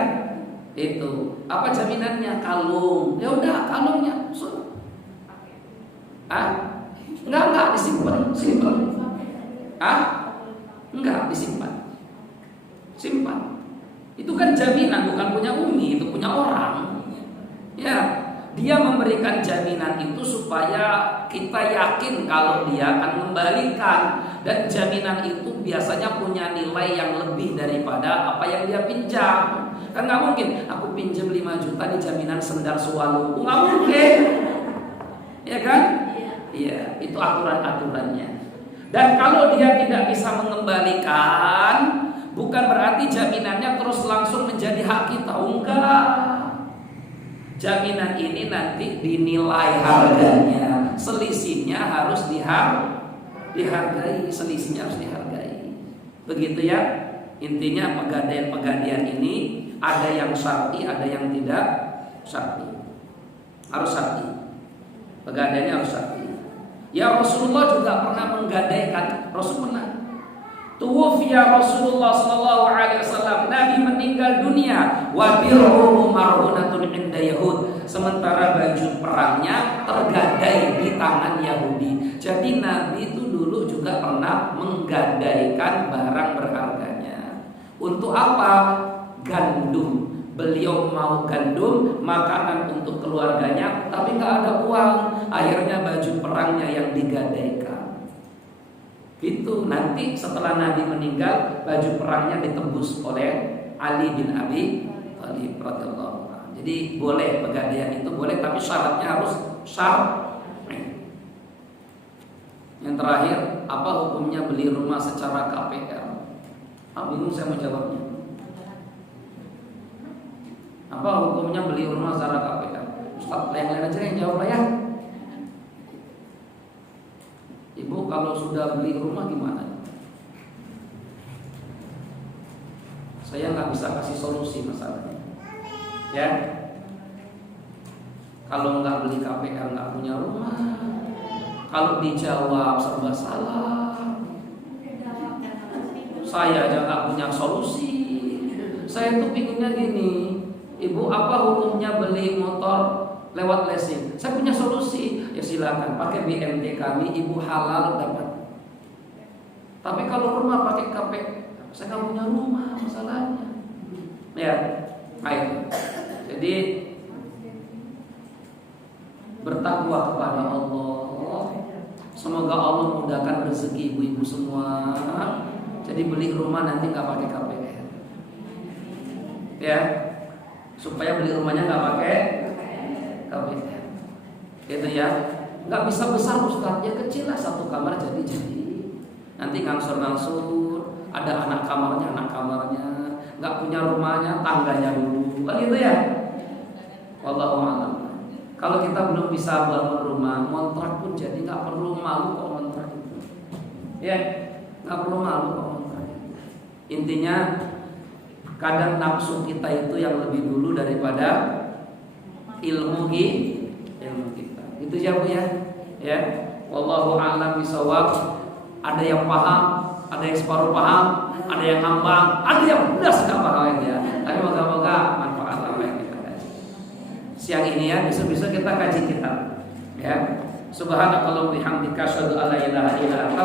itu. Apa jaminannya? Kalung. Ya udah kalungnya. Enggak disimpan. Enggak disimpan. Simpan. Itu kan jaminan, bukan punya Umi, itu punya orang. Ya, Dia memberikan jaminan itu supaya kita yakin kalau dia akan mengembalikan. Dan jaminan itu biasanya punya nilai yang lebih daripada apa yang dia pinjam. Kan nggak mungkin aku pinjam 5 juta di jaminan sendal Suwaluku, nggak mungkin. Ya kan? Iya, itu aturan-aturannya. Dan kalau dia tidak bisa mengembalikan, bukan berarti jaminannya terus langsung menjadi hak kita. Enggak. Jaminan ini nanti dinilai harganya. Selisihnya harus dihargai. Selisihnya harus dihargai. Begitu ya. Intinya pegadaian ini ada yang syar'i, ada yang tidak syar'i. Harus syar'i. Pegadaiannya harus syar'i. Ya Rasulullah juga pernah menggadaikan. Rasul pernah. Tuwfiya Rasulullah sallallahu alaihi wasallam, Nabi meninggal dunia, wa birruhu marhunatun inda Yahud, sementara baju perangnya tergadai di tangan Yahudi. Jadi Nabi itu dulu juga pernah menggadaikan barang berharganya. Untuk apa? Gandum. Beliau mau gandum, makanan untuk keluarganya, tapi nggak ada uang. Akhirnya baju perangnya yang digadaikan. Itu nanti setelah Nabi meninggal, baju perangnya ditebus oleh Ali bin Abi Thalib radhiyallahu anhu. Jadi boleh pegadaian itu boleh, tapi syaratnya harus syar'i. Yang terakhir, apa hukumnya beli rumah secara KPR? Bingung saya mau jawabnya. Apa hukumnya beli rumah secara KPR? Ustaz, yang lain aja yang jawab lah ya. Ibu kalau sudah beli rumah gimana? Saya nggak bisa kasih solusi masalahnya. Ya, kalau nggak beli KPR nggak punya rumah. Kalau dijawab serba salah. Saya aja nggak punya solusi. Saya tuh pinginnya gini, Ibu apa hukumnya beli motor lewat leasing? Saya punya solusi. Ya silakan pakai BMT kami, Ibu halal dapat. Tapi kalau rumah pakai KPR, saya nggak punya rumah masalahnya. Ya, baik. Jadi bertakwa kepada Allah. Semoga Allah mudahkan rezeki ibu-ibu semua. Jadi beli rumah nanti nggak pakai KPR. Ya, supaya beli rumahnya nggak pakai KPR. Gitu ya. Nggak bisa besar Ustaz, ya kecil lah, 1 kamar jadi. Nanti ngangsur-ngangsur, ada anak kamarnya, nggak punya rumahnya, tangganya dulu, kan gitu ya. Wallahu a'lam. Kalau kita belum bisa bangun rumah, kontrak pun jadi nggak perlu malu kok kontrak itu. Ya, nggak perlu malu kok kontrak. Intinya kadang nafsu kita itu yang lebih dulu daripada ilmu kita. Itu ya Bu ya. Ya. Wallahu a'lam bishawab. Ada yang paham, ada yang separuh paham, ada yang ngambang, ada yang udah sudah paham ya. Tapi moga-moga manfaat apa yang kita kaji. Siang ini ya, besok-besok kita kaji kitab. Ya. Subhanakallahumma wa bihamdika asyhadu an la ilaha illa anta